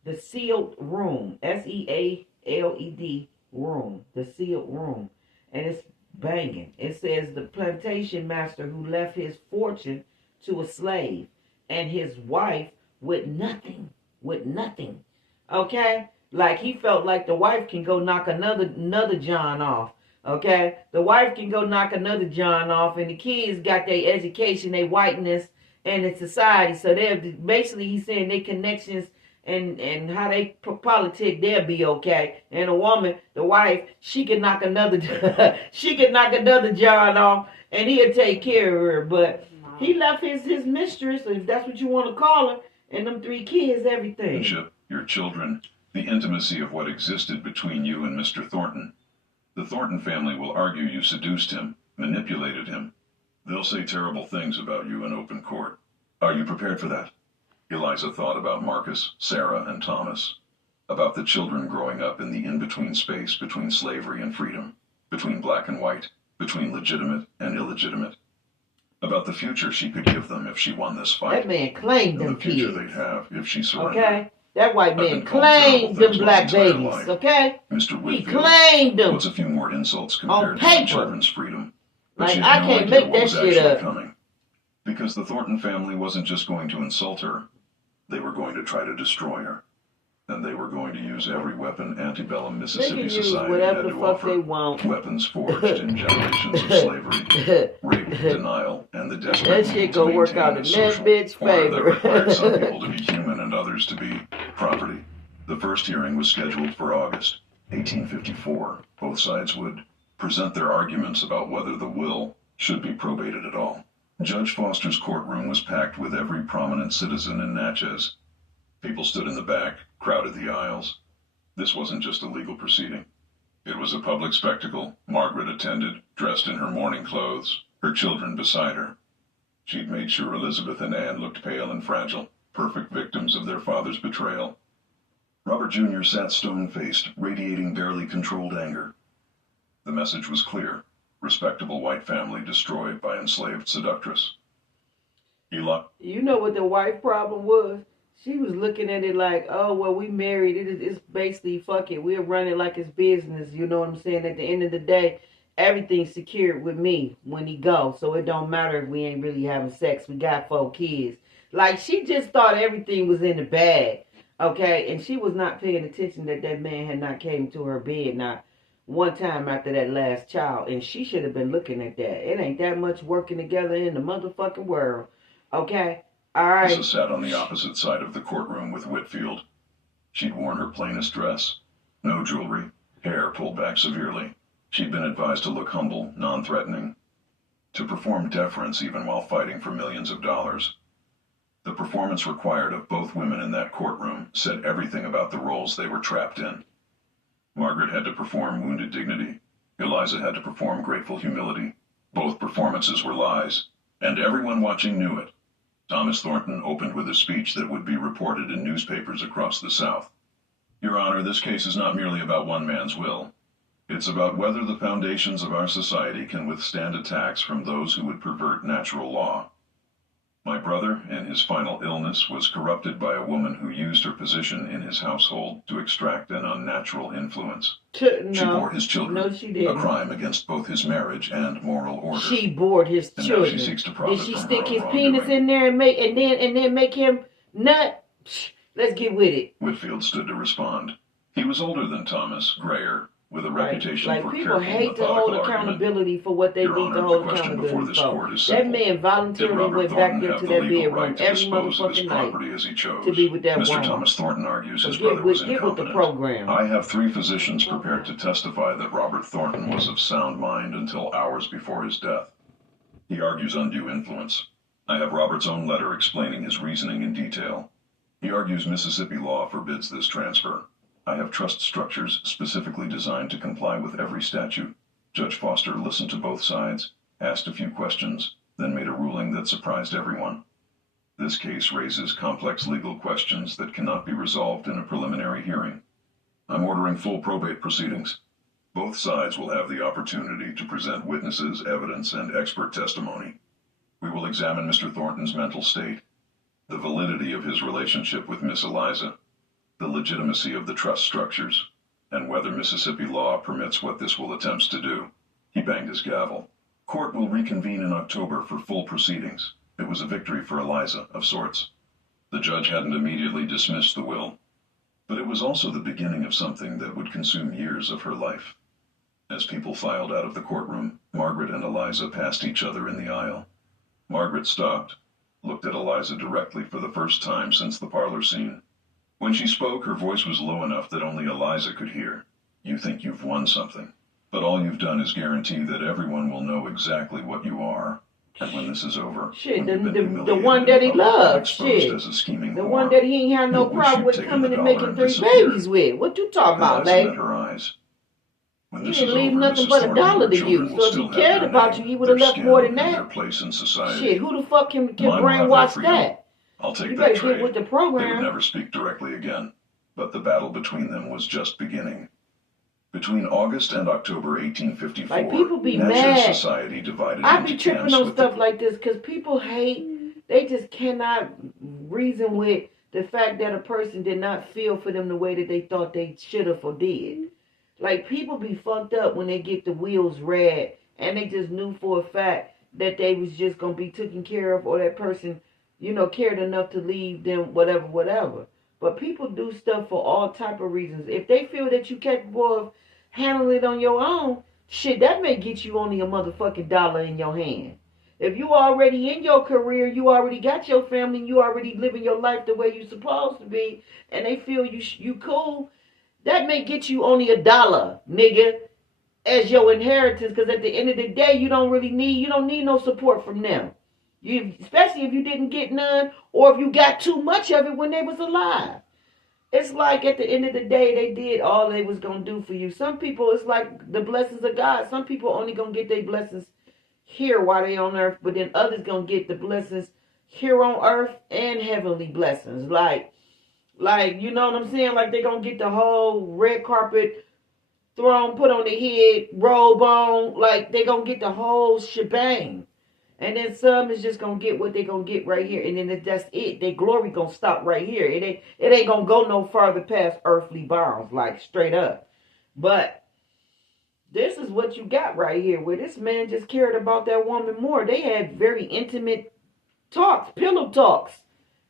The sealed room. SEALED room. The sealed room. And it's banging. It says the plantation master who left his fortune to a slave and his wife with nothing. With nothing. Okay? Like he felt like the wife can go knock another John off. Okay? The wife can go knock another John off, and the kids got their education, their whiteness, and the society. So they're basically, he's saying their connections and how they politic, they'll be okay. And a woman, the wife, she can knock another John off, and he'll take care of her. But he left his mistress, if that's what you want to call her, and them 3 kids, everything. Your children. The intimacy of what existed between you and Mr. Thornton. The Thornton family will argue you seduced him, manipulated him. They'll say terrible things about you in open court. Are you prepared for that? Eliza thought about Marcus, Sarah, and Thomas. about the children growing up in the in-between space between slavery and freedom, between black and white, between legitimate and illegitimate, about the future she could give them if she won this fight. That man claimed them and the future kids. they'd have if she surrendered. Okay? That white man claimed them black babies, okay? Mr. He Whitfield claimed them. puts a few more insults compared to paper. my children's freedom. But Like, she I had no can't idea make what that was shit actually up. coming. Because the Thornton family wasn't just going to insult her, they were going to try to destroy her. And they were going to use every weapon antebellum They Mississippi can use society whatever had the to fuck offer. they want. Weapons forged in generations of slavery, rape, denial, and the desperate That need shit to gonna work maintain out a in social that bitch order that required some favor. people to be human and others to be property. The first hearing was scheduled for August 1854. Both sides would present their arguments about whether the will should be probated at all. Judge Foster's courtroom was packed with every prominent citizen in Natchez. People stood in the back, crowded the aisles. This wasn't just a legal proceeding. It was a public spectacle. Margaret attended, dressed in her mourning clothes, her children beside her. She'd made sure Elizabeth and Anne looked pale and fragile, perfect victims of their father's betrayal. Robert Jr. sat stone-faced, radiating barely controlled anger. The message was clear. Respectable white family destroyed by enslaved seductress. Eli. You know what the wife problem was? She was looking at it like, oh, well, we married. It's basically, fuck it. We'll run it like it's business. You know what I'm saying? At the end of the day, everything's secured with me when he goes. So it don't matter if we ain't really having sex. We got 4 kids. Like, she just thought everything was in the bag. Okay? And she was not paying attention that that man had not came to her bed not one time after that last child. And she should have been looking at that. It ain't that much working together in the motherfucking world. Okay? All right. Lisa sat on the opposite side of the courtroom with Whitfield. She'd worn her plainest dress. No jewelry, hair pulled back severely. She'd been advised to look humble, non-threatening, to perform deference even while fighting for millions of dollars. The performance required of both women in that courtroom said everything about the roles they were trapped in. Margaret had to perform wounded dignity. Eliza had to perform grateful humility. Both performances were lies, and everyone watching knew it. Thomas Thornton opened with a speech that would be reported in newspapers across the South. Your Honor, this case is not merely about one man's will. It's about whether the foundations of our society can withstand attacks from those who would pervert natural law. My brother, in his final illness, was corrupted by a woman who used her position in his household to extract an unnatural influence. No, she bore his children, no, she didn't. a crime against both his marriage and moral order. She bored his And children. now she seeks to profit Did she from stick her his own penis wrongdoing. in there and then make him nut? Psh, let's get with it. Whitfield stood to respond. He was older than Thomas, grayer, with a reputation Like for people careful, hate to hold methodical argument. accountability for what they Your need Honor, to the hold question before accountability this for. court is That simple. man Did voluntarily Robert went back Thornton there have to the that legal bedroom right to every dispose of his motherfucking night property as he chose? to be with that Mr. woman. Thomas Thornton argues his So brother was get with the incompetent. program. I have 3 physicians prepared to testify that Robert Thornton was of sound mind until hours before his death. He argues undue influence. I have Robert's own letter explaining his reasoning in detail. He argues Mississippi law forbids this transfer. I have trust structures specifically designed to comply with every statute. Judge Foster listened to both sides, asked a few questions, then made a ruling that surprised everyone. This case raises complex legal questions that cannot be resolved in a preliminary hearing. I'm ordering full probate proceedings. Both sides will have the opportunity to present witnesses, evidence, and expert testimony. We will examine Mr. Thornton's mental state, the validity of his relationship with Miss Eliza, the legitimacy of the trust structures, and whether Mississippi law permits what this will attempts to do. He banged his gavel. Court will reconvene in October for full proceedings. It was a victory for Eliza, of sorts. The judge hadn't immediately dismissed the will, but it was also the beginning of something that would consume years of her life. As people filed out of the courtroom, Margaret and Eliza passed each other in the aisle. Margaret stopped, looked at Eliza directly for the first time since the parlor scene. When she spoke, her voice was low enough that only Eliza could hear. You think you've won something, but all you've done is guarantee that everyone will know exactly what you are. And when this is over, Shit, when you've been the one that he humiliated in public and loved, exposed shit. as a scheming The whore, one that he ain't had no you'll wish problem you'd with taken coming the and dollar making and 3 disappeared. babies with. What you talking about, Eliza met lady? her eyes. When He this didn't is leave over, nothing Mrs. but Thornton, $1 your to you. children will So if still he have cared their about name, you, he would have their left skin, more than and that. their place in society. Shit, who the fuck can Mine will have brainwash their freedom. that? I'll take You that better trade. get with the They would program. never speak directly again. but the battle between them was just beginning. Between August and October 1854, like, people be Natchez mad. society divided I into be tripping camps on with stuff like this because people hate. They just cannot reason with the fact that a person did not feel for them the way that they thought they should have or did. Like, people be fucked up when they get the wheels red and they just knew for a fact that they was just gonna be taken care of, or that person, cared enough to leave them, whatever. But people do stuff for all type of reasons. If they feel that you capable of handling it on your own, shit, that may get you only a motherfucking dollar in your hand. If you already in your career, you already got your family, you already living your life the way you supposed to be, and they feel you cool, that may get you only $1, nigga, as your inheritance. Because at the end of the day, you don't need no support from them. Especially if you didn't get none, or if you got too much of it when they was alive. It's like at the end of the day, they did all they was gonna do for you. Some people, it's like the blessings of God. Some people only gonna get their blessings here while they on earth, but then others gonna get the blessings here on earth and heavenly blessings. Like, you know what I'm saying? Like, they gonna get the whole red carpet throne put on their head, robe on. Like, they gonna get the whole shebang. And then some is just gonna get what they gonna get right here, and then that's it. Their glory gonna stop right here. It ain't gonna go no farther past earthly bounds, like, straight up. But this is what you got right here, where this man just cared about that woman more. They had very intimate talks, pillow talks.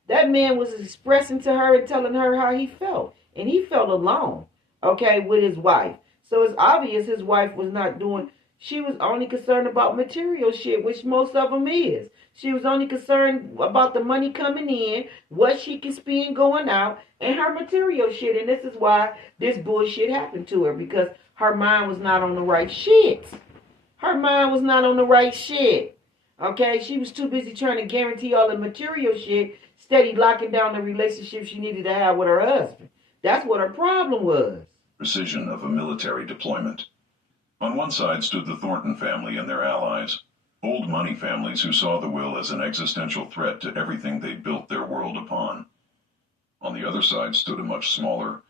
That man was expressing to her and telling her how he felt. And he felt alone, okay, with his wife. So it's obvious his wife was not doing, she was only concerned about material shit, which most of them is. She was only concerned about the money coming in, what she can spend going out, and her material shit. And this is why this bullshit happened to her, because her mind was not on the right shit. Her mind was not on the right shit. Okay, she was too busy trying to guarantee all the material shit, steady locking down the relationship she needed to have with her husband. That's what her problem was. Precision of a military deployment. On one side stood the Thornton family and their allies, old money families who saw the will as an existential threat to everything they'd built their world upon. On the other side stood a much smaller,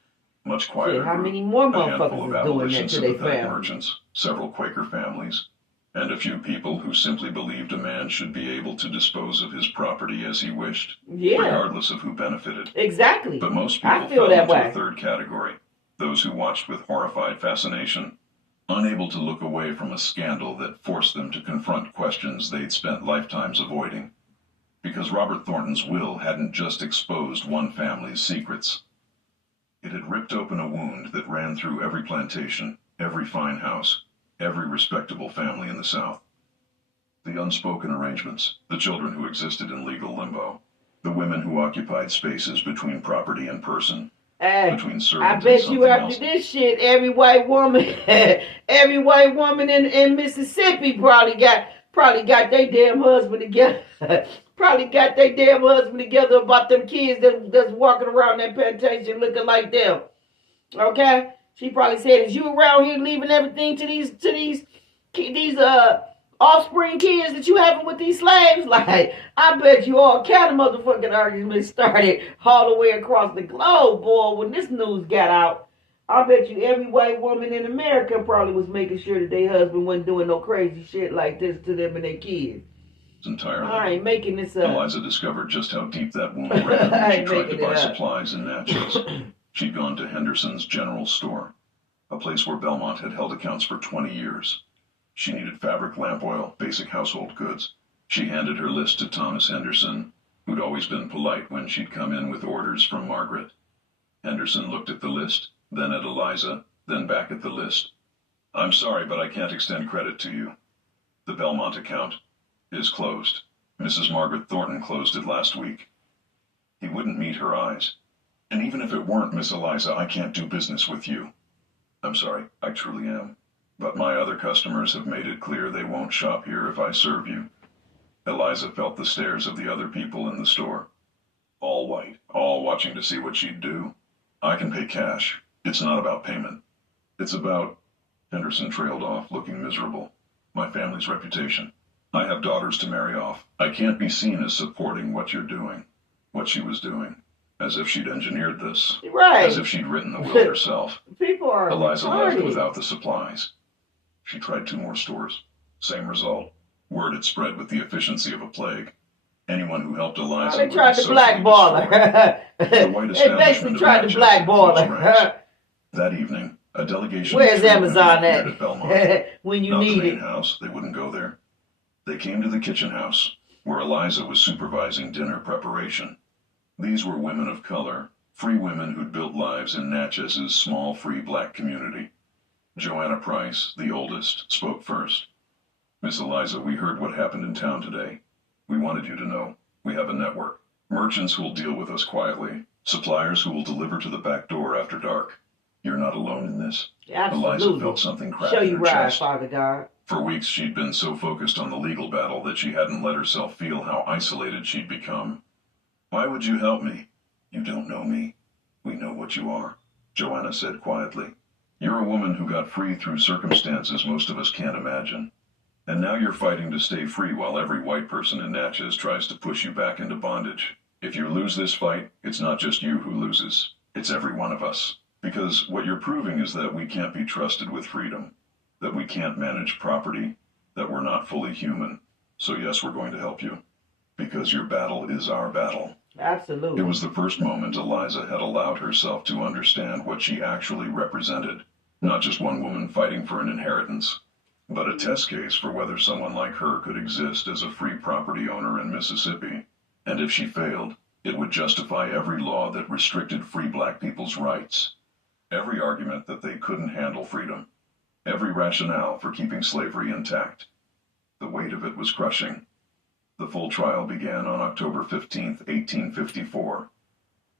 much quieter Shit, how group, many more a handful of motherfuckers is doing that abolition to their sympathetic family? merchants, several Quaker families, and a few people who simply believed a man should be able to dispose of his property as he wished, Yeah, regardless of who benefited. exactly. But most I people feel fell that into way. a third category, those who watched with horrified fascination, unable to look away from a scandal that forced them to confront questions they'd spent lifetimes avoiding. Because Robert Thornton's will hadn't just exposed one family's secrets. It had ripped open a wound that ran through every plantation, every fine house, every respectable family in the South. The unspoken arrangements, the children who existed in legal limbo, the women who occupied spaces between property and person, Hey, between I servant and bet you something after else. this shit, every white woman, every white woman in Mississippi probably got their damn husband together. Probably got their damn husband together about them kids that's walking around that plantation looking like them. Okay? She probably said, "Is you around here leaving everything to these offspring kids that you having with these slaves?" Like, I bet you all kind of motherfucking arguments started all the way across the globe, boy, when this news got out. I bet you every white woman in America probably was making sure that their husband wasn't doing no crazy shit like this to them and their kids. Entirely. I ain't making this up. Eliza discovered just how deep that wound ran when she tried to buy supplies in Natchez. She'd gone to Henderson's General Store, a place where Belmont had held accounts for 20 years. She needed fabric, lamp oil, basic household goods. She handed her list to Thomas Henderson, who'd always been polite when she'd come in with orders from Margaret. Henderson looked at the list, then at Eliza, then back at the list. "I'm sorry, but I can't extend credit to you. The Belmont account is closed. Mrs. Margaret Thornton closed it last week." He wouldn't meet her eyes. "And even if it weren't, Miss Eliza, I can't do business with you." "I'm sorry, I truly am. But my other customers have made it clear they won't shop here if I serve you." Eliza felt the stares of the other people in the store. All white, all watching to see what she'd do. "I can pay cash. It's not about payment. It's about..." Henderson trailed off, looking miserable. "My family's reputation. I have daughters to marry off. I can't be seen as supporting what you're doing." What she was doing. as if she'd engineered this, Right. as if she'd written the will herself. People are Eliza left retarded. without the supplies. She tried 2 more stores. Same result. Word had spread with the efficiency of a plague. Anyone who helped Eliza They would tried be to blackball her. The white They basically establishment of tried to Natchez blackball closed ranks. her. That evening, a delegation Where's of 3 women Amazon appeared at? Belmont. When you Not the need main it. house, they wouldn't go there. They came to the kitchen house, where Eliza was supervising dinner preparation. These were women of color, free women who'd built lives in Natchez's small free black community. Joanna Price, the oldest, spoke first. Miss Eliza, we heard what happened in town today. We wanted you to know. We have a network. Merchants who will deal with us quietly. Suppliers who will deliver to the back door after dark. You're not alone in this. Absolutely. Eliza felt something crack Show in you her right, chest. Father God. For weeks, she'd been so focused on the legal battle that she hadn't let herself feel how isolated she'd become. Why would you help me? You don't know me. We know what you are, Joanna said quietly. You're a woman who got free through circumstances most of us can't imagine. And now you're fighting to stay free while every white person in Natchez tries to push you back into bondage. If you lose this fight, it's not just you who loses. It's every one of us. Because what you're proving is that we can't be trusted with freedom, that we can't manage property, that we're not fully human. So yes, we're going to help you. Because your battle is our battle. Absolutely. It was the first moment Eliza had allowed herself to understand what she actually represented. Not just one woman fighting for an inheritance, but a test case for whether someone like her could exist as a free property owner in Mississippi. And if she failed, it would justify every law that restricted free black people's rights. Every argument that they couldn't handle freedom. Every rationale for keeping slavery intact. The weight of it was crushing. The full trial began on October 15, 1854.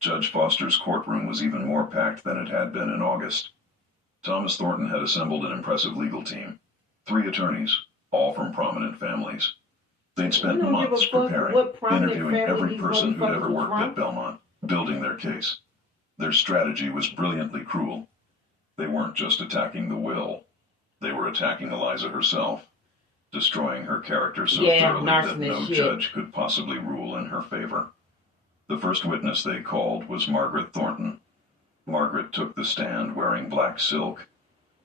Judge Foster's courtroom was even more packed than it had been in August. Thomas Thornton had assembled an impressive legal team. 3 attorneys, all from prominent families. They'd spent months preparing, interviewing every person who'd ever worked at Belmont, building their case. Their strategy was brilliantly cruel. They weren't just attacking the will. They were attacking Eliza herself, destroying her character so thoroughly that no judge could possibly rule in her favor. The first witness they called was Margaret Thornton. Margaret took the stand wearing black silk,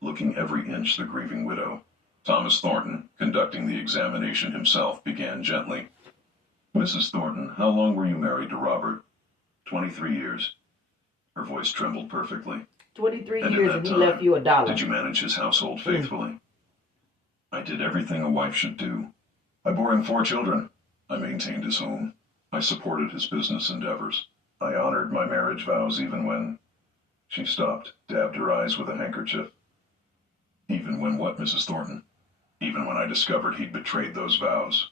looking every inch the grieving widow. Thomas Thornton, conducting the examination himself, began gently. Mrs. Thornton, how long were you married to Robert? 23 years. Her voice trembled perfectly. 23 years and he left you $1. Did you manage his household faithfully? I did everything a wife should do. I bore him 4 children. I maintained his home. I supported his business endeavors. I honored my marriage vows even when... She stopped, dabbed her eyes with a handkerchief. Even when what, Mrs. Thornton? Even when I discovered he'd betrayed those vows.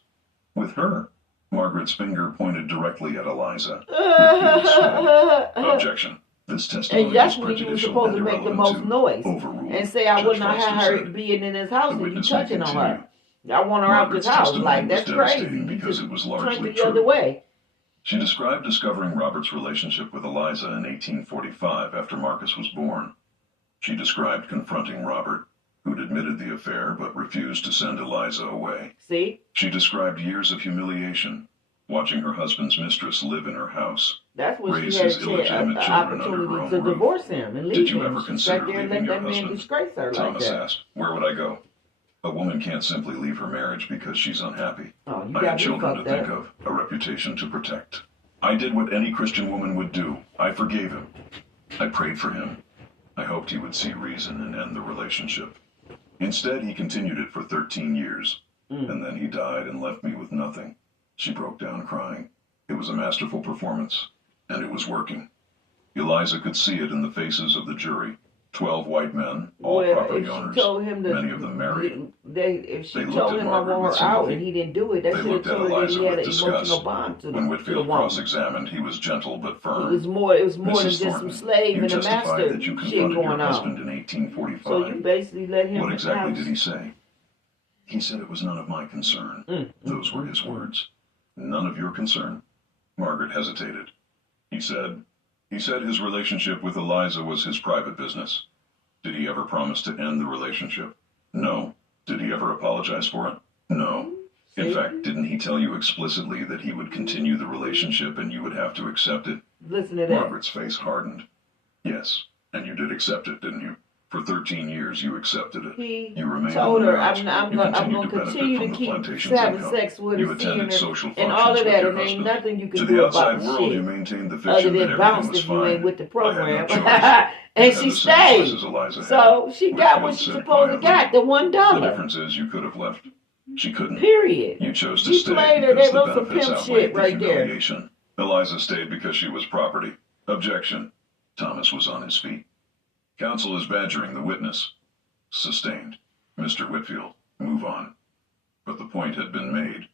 With her? Margaret's finger pointed directly at Eliza. Objection. This testimony and that's is when you were prejudicial supposed to and make the irrelevant most to noise overrule. and say I would not Judge have Foster her said. being in his house The and you witness may touching on continue. her. I want her out Margaret's this house. testimony Like, that's was crazy. devastating You because just it was turned largely it the other true. way. She described discovering Robert's relationship with Eliza in 1845 after Marcus was born. She described confronting Robert, who'd admitted the affair but refused to send Eliza away. See? She described years of humiliation, watching her husband's mistress live in her house, That's when raise she had his illegitimate children under her opportunity own to roof. divorce him and leave Did you him. ever She consider sat there and leaving let your that man husband? disgrace her like Thomas that. asked, where would I go? A woman can't simply leave her marriage because she's unhappy. Oh, you I got had me children to fucked think up. of, a reputation to protect. I did what any Christian woman would do. I forgave him. I prayed for him. I hoped he would see reason and end the relationship. Instead, he continued it for 13 years. And then he died and left me with nothing. She broke down crying. It was a masterful performance, and it was working. Eliza could see it in the faces of the jury. 12 white men, all property owners, many of them married. If she They told looked at him I Margaret want with her out sympathy. and he didn't do it, that They should have looked at told her that Eliza he had with an emotional disgust. bond to When the Whitfield woman. cross-examined, he was gentle but firm. It was more than Mrs. just some Thornton, slave you and a testified master that you shit confronted your going husband on. in 1845. So you basically let him What exactly have... did he say? He said it was none of my concern. Those were his words. None of your concern? Margaret hesitated. He said his relationship with Eliza was his private business. Did he ever promise to end the relationship? No. Did he ever apologize for it? No. In fact, didn't he tell you explicitly that he would continue the relationship and you would have to accept it? Listen to that. Margaret's face hardened. Yes, and you did accept it, didn't you? For 13 years, you accepted it. He you remained told in her, marriage. I'm You going to continued continue to benefit keep from the plantation's having income. sex with You her, attended seeing social her, and functions all of with that, your and ain't husband. nothing you can To do the about outside the world, shit. you maintained the Other fiction that than everything bounce was if you ain't fine. with the I had no program. choice. And You she had the same choice stayed. as Eliza had. So she got what Whitfield she said supposed to quietly. got, the $1. The difference is you could have left. She couldn't. Period. You chose to You stay played her, because they the wrote some benefits pimp outweighed shit the right there. humiliation. Eliza stayed because she was property. Objection. Thomas was on his feet. Counsel is badgering the witness. Sustained. Mr. Whitfield, move on. But the point had been made.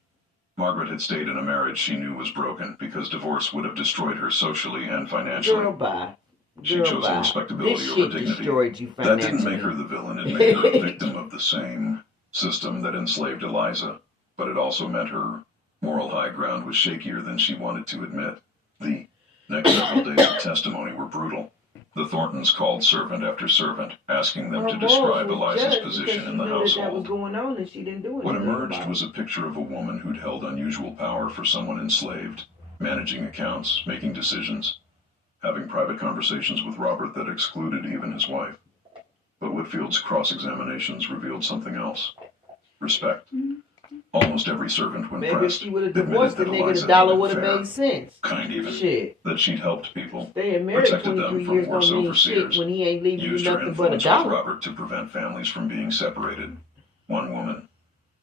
Margaret had stayed in a marriage she knew was broken because divorce would have destroyed her socially and financially. Girl, bye. She Girl, chose bye. respectability This over shit dignity. destroyed you That financially. didn't make her the villain. It made her a victim of the same system that enslaved Eliza. But it also meant her moral high ground was shakier than she wanted to admit. The next several days of testimony were brutal. The Thorntons called servant after servant, asking them to describe Eliza's position in the household. Was going on and she didn't do What anything emerged about was a picture of a woman who'd held unusual power for someone enslaved, managing accounts, making decisions, having private conversations with Robert that excluded even his wife. But Whitfield's cross-examinations revealed something else. Respect. Almost every servant, when Maybe pressed, if she would have admitted divorced the that nigga, Eliza the dollar had would have been fair, made sense. kind even, Shit. that she'd helped people, Staying married protected 23 them from years worse don't mean shit overseers, when he ain't leaving you used her nothing but a influence with dollar. Robert to prevent families from being separated. One woman,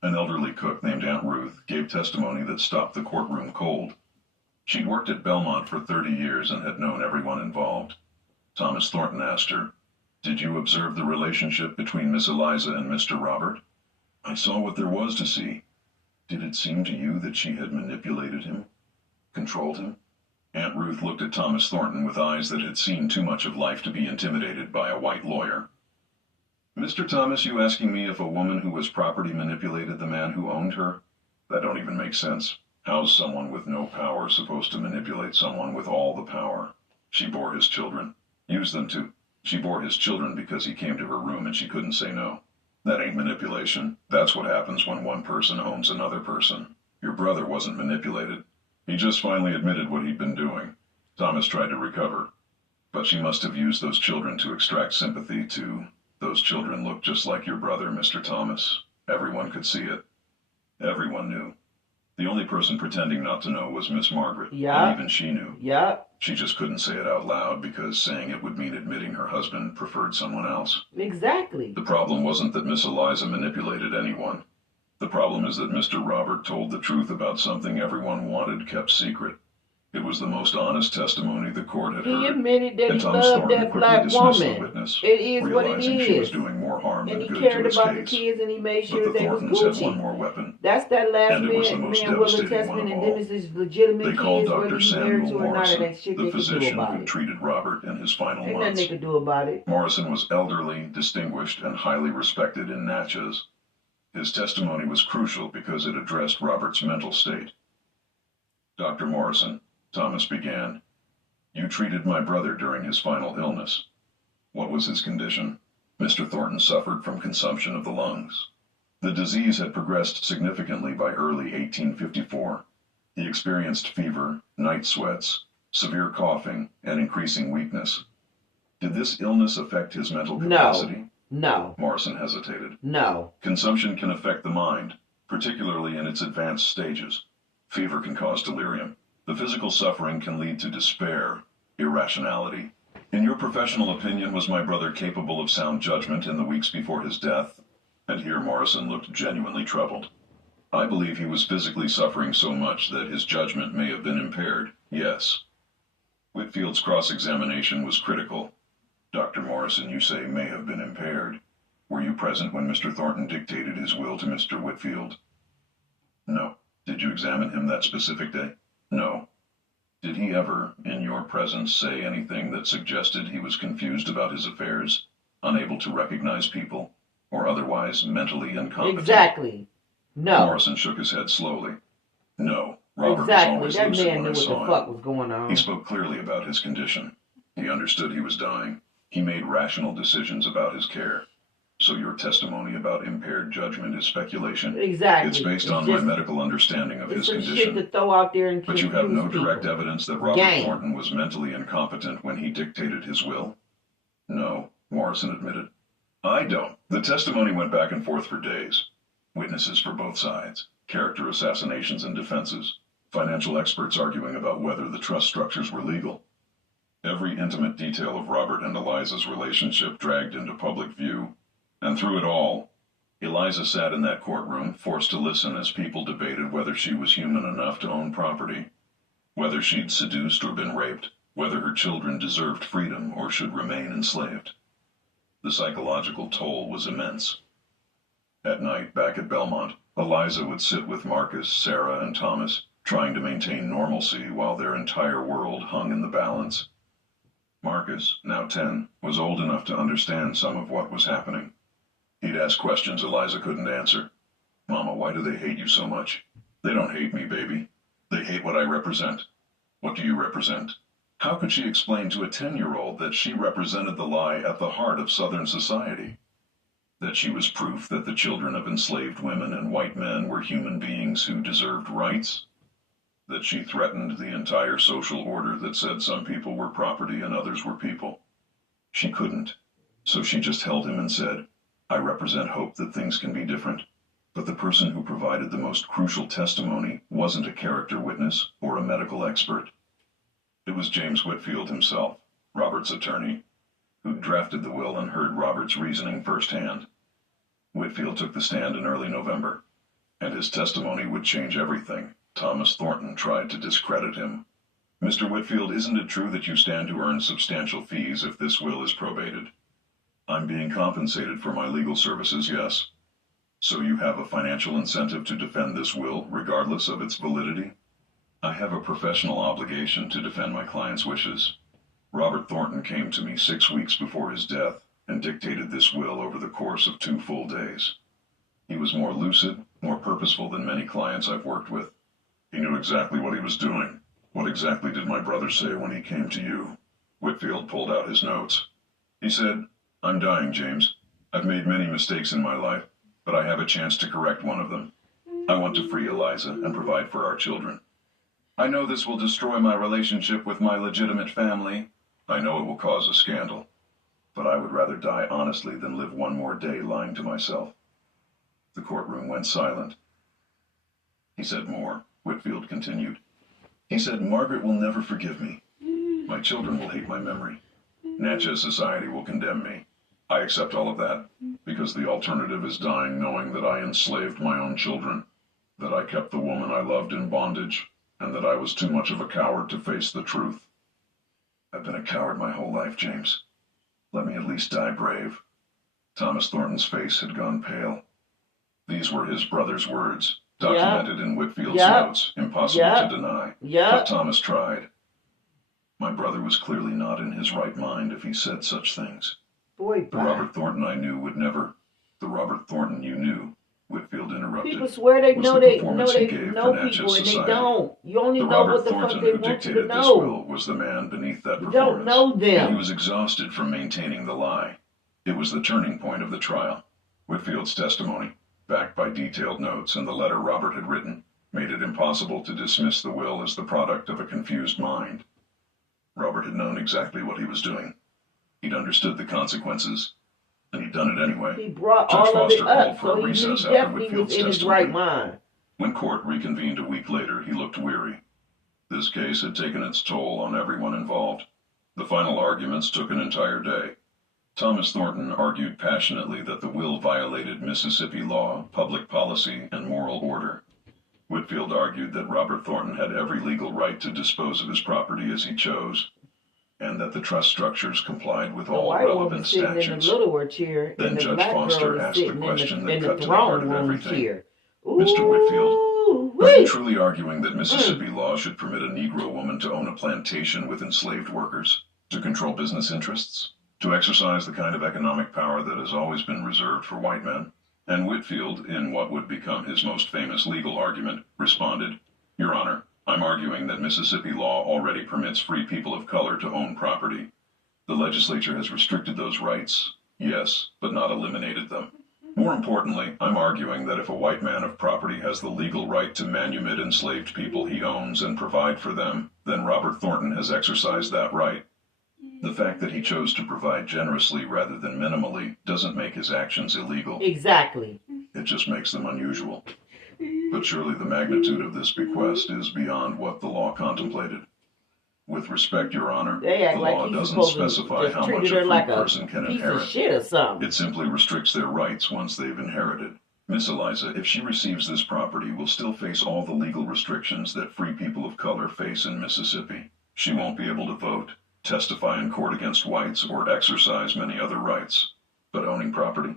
an elderly cook named Aunt Ruth, gave testimony that stopped the courtroom cold. She'd worked at Belmont for 30 years and had known everyone involved. Thomas Thornton asked her, "Did you observe the relationship between Miss Eliza and Mr. Robert?" "I saw what there was to see." "Did it seem to you that she had manipulated him? Controlled him?" Aunt Ruth looked at Thomas Thornton with eyes that had seen too much of life to be intimidated by a white lawyer. "Mr. Thomas, you asking me if a woman who was property manipulated the man who owned her? That don't even make sense. How's someone with no power supposed to manipulate someone with all the power? She bore his children. Used them to. She bore his children because he came to her room and she couldn't say no. That ain't manipulation. That's what happens when one person owns another person. Your brother wasn't manipulated. He just finally admitted what he'd been doing. Thomas tried to recover. But she must have used those children to extract sympathy too. Those children looked just like your brother, Mr. Thomas. Everyone could see it. Everyone knew. The only person pretending not to know was Miss Margaret. Yeah. And even she knew. Yeah. She just couldn't say it out loud because saying it would mean admitting her husband preferred someone else. Exactly. The problem wasn't that Miss Eliza manipulated anyone. The problem is that Mr. Robert told the truth about something everyone wanted kept secret. It was the most honest testimony the court had heard. He admitted that and he Thomas loved Thornton that quickly black dismissed the woman. witness, It is what it realizing she was is. doing more harm And than he good cared to his about case. the kids and he made But sure the they was Thorntons had one Gucci. more weapon. That's that last And it was the most man Willing devastating one Testament, of and all. them is his legitimate They kids, called whether Dr. he's married Samuel to or not, Morrison, and ain't shit the they can do physician about who it. treated Robert in his final Ain't nothing months. they could do about it. Morrison was elderly, distinguished, and highly respected in Natchez. His testimony was crucial because it addressed Robert's mental state. "Dr. Morrison," Thomas began, "you treated my brother during his final illness. What was his condition?" Mr. Thornton suffered from consumption of the lungs. The disease had progressed significantly by early 1854. He experienced fever, night sweats, severe coughing, and increasing weakness. Did this illness affect his mental capacity? No. Morrison hesitated. No. Consumption can affect the mind, particularly in its advanced stages. Fever can cause delirium. The physical suffering can lead to despair, irrationality. In your professional opinion, was my brother capable of sound judgment in the weeks before his death? And here Morrison looked genuinely troubled. I believe he was physically suffering so much that his judgment may have been impaired, yes. Whitfield's cross-examination was critical. Dr. Morrison, you say may have been impaired. Were you present when Mr. Thornton dictated his will to Mr. Whitfield? No. Did you examine him that specific day? No. Did he ever, in your presence, say anything that suggested he was confused about his affairs, unable to recognize people, or otherwise mentally incompetent? Exactly. No. Morrison shook his head slowly. No. Robert Exactly. was That always lucid man when knew I what the saw fuck him. was going on. He spoke clearly about his condition. He understood he was dying. He made rational decisions about his care. So your testimony about impaired judgment is speculation. Exactly. It's based on my medical understanding of his condition. Shit to throw out there and but you have no direct people. evidence that Robert Thornton was mentally incompetent when he dictated his will? No, Morrison admitted. I don't. The testimony went back and forth for days. Witnesses for both sides, character assassinations and defenses, financial experts arguing about whether the trust structures were legal. Every intimate detail of Robert and Eliza's relationship dragged into public view. And through it all, Eliza sat in that courtroom, forced to listen as people debated whether she was human enough to own property, whether she'd seduced or been raped, whether her children deserved freedom or should remain enslaved. The psychological toll was immense. At night, back at Belmont, Eliza would sit with Marcus, Sarah, and Thomas, trying to maintain normalcy while their entire world hung in the balance. Marcus, now 10, was old enough to understand some of what was happening. He'd ask questions Eliza couldn't answer. Mama, why do they hate you so much? They don't hate me, baby. They hate what I represent. What do you represent? How could she explain to a 10-year-old that she represented the lie at the heart of Southern society? That she was proof that the children of enslaved women and white men were human beings who deserved rights? That she threatened the entire social order that said some people were property and others were people? She couldn't. So she just held him and said, I represent hope that things can be different. But the person who provided the most crucial testimony wasn't a character witness or a medical expert. It was James Whitfield himself, Robert's attorney, who drafted the will and heard Robert's reasoning firsthand. Whitfield took the stand in early November, and his testimony would change everything. Thomas Thornton tried to discredit him. Mr. Whitfield, isn't it true that you stand to earn substantial fees if this will is probated? I'm being compensated for my legal services, yes. So you have a financial incentive to defend this will, regardless of its validity? I have a professional obligation to defend my client's wishes. Robert Thornton came to me 6 weeks before his death and dictated this will over the course of 2 full days. He was more lucid, more purposeful than many clients I've worked with. He knew exactly what he was doing. What exactly did my brother say when he came to you? Whitfield pulled out his notes. He said, I'm dying, James. I've made many mistakes in my life, but I have a chance to correct one of them. I want to free Eliza and provide for our children. I know this will destroy my relationship with my legitimate family. I know it will cause a scandal. But I would rather die honestly than live one more day lying to myself. The courtroom went silent. He said more. Whitfield continued. He said, Margaret will never forgive me. My children will hate my memory. Natchez society will condemn me. I accept all of that, because the alternative is dying knowing that I enslaved my own children, that I kept the woman I loved in bondage, and that I was too much of a coward to face the truth. I've been a coward my whole life, James. Let me at least die brave. Thomas Thornton's face had gone pale. These were his brother's words, documented in Whitfield's notes, impossible to deny. But Thomas tried. My brother was clearly not in his right mind if he said such things. The Robert Thornton I knew would never. The Robert Thornton you knew, Whitfield interrupted. People swear they know people and they don't. You only know what the fuck they want you to know. This will was the man beneath that performance. You don't know them. And he was exhausted from maintaining the lie. It was the turning point of the trial. Whitfield's testimony, backed by detailed notes and the letter Robert had written, made it impossible to dismiss the will as the product of a confused mind. Robert had known exactly what he was doing. He'd understood the consequences, and he'd done it anyway. He brought Judge all Foster of it up, called for a recess so after he Whitfield's was in his testimony. right mind. When court reconvened a week later, he looked weary. This case had taken its toll on everyone involved. The final arguments took an entire day. Thomas Thornton argued passionately that the will violated Mississippi law, public policy, and moral order. Whitfield argued that Robert Thornton had every legal right to dispose of his property as he chose, and that the trust structures complied with all relevant statutes. Then Judge Foster asked the question that cut to the heart of everything. Mr. Whitfield, are you truly arguing that Mississippi law should permit a Negro woman to own a plantation with enslaved workers, to control business interests, to exercise the kind of economic power that has always been reserved for white men? And Whitfield, in what would become his most famous legal argument, responded, Your Honor, I'm arguing that Mississippi law already permits free people of color to own property. The legislature has restricted those rights, Yes, but not eliminated them. More importantly, I'm arguing that if a white man of property has the legal right to manumit enslaved people he owns and provide for them, then Robert Thornton has exercised that right. The fact that he chose to provide generously rather than minimally doesn't make his actions illegal. Exactly. It just makes them unusual. But surely the magnitude of this bequest is beyond what the law contemplated. With respect, Your Honor, the law doesn't specify how much a free person can inherit. It simply restricts their rights once they've inherited. Miss Eliza, if she receives this property, will still face all the legal restrictions that free people of color face in Mississippi. She won't be able to vote, testify in court against whites, or exercise many other rights. But owning property?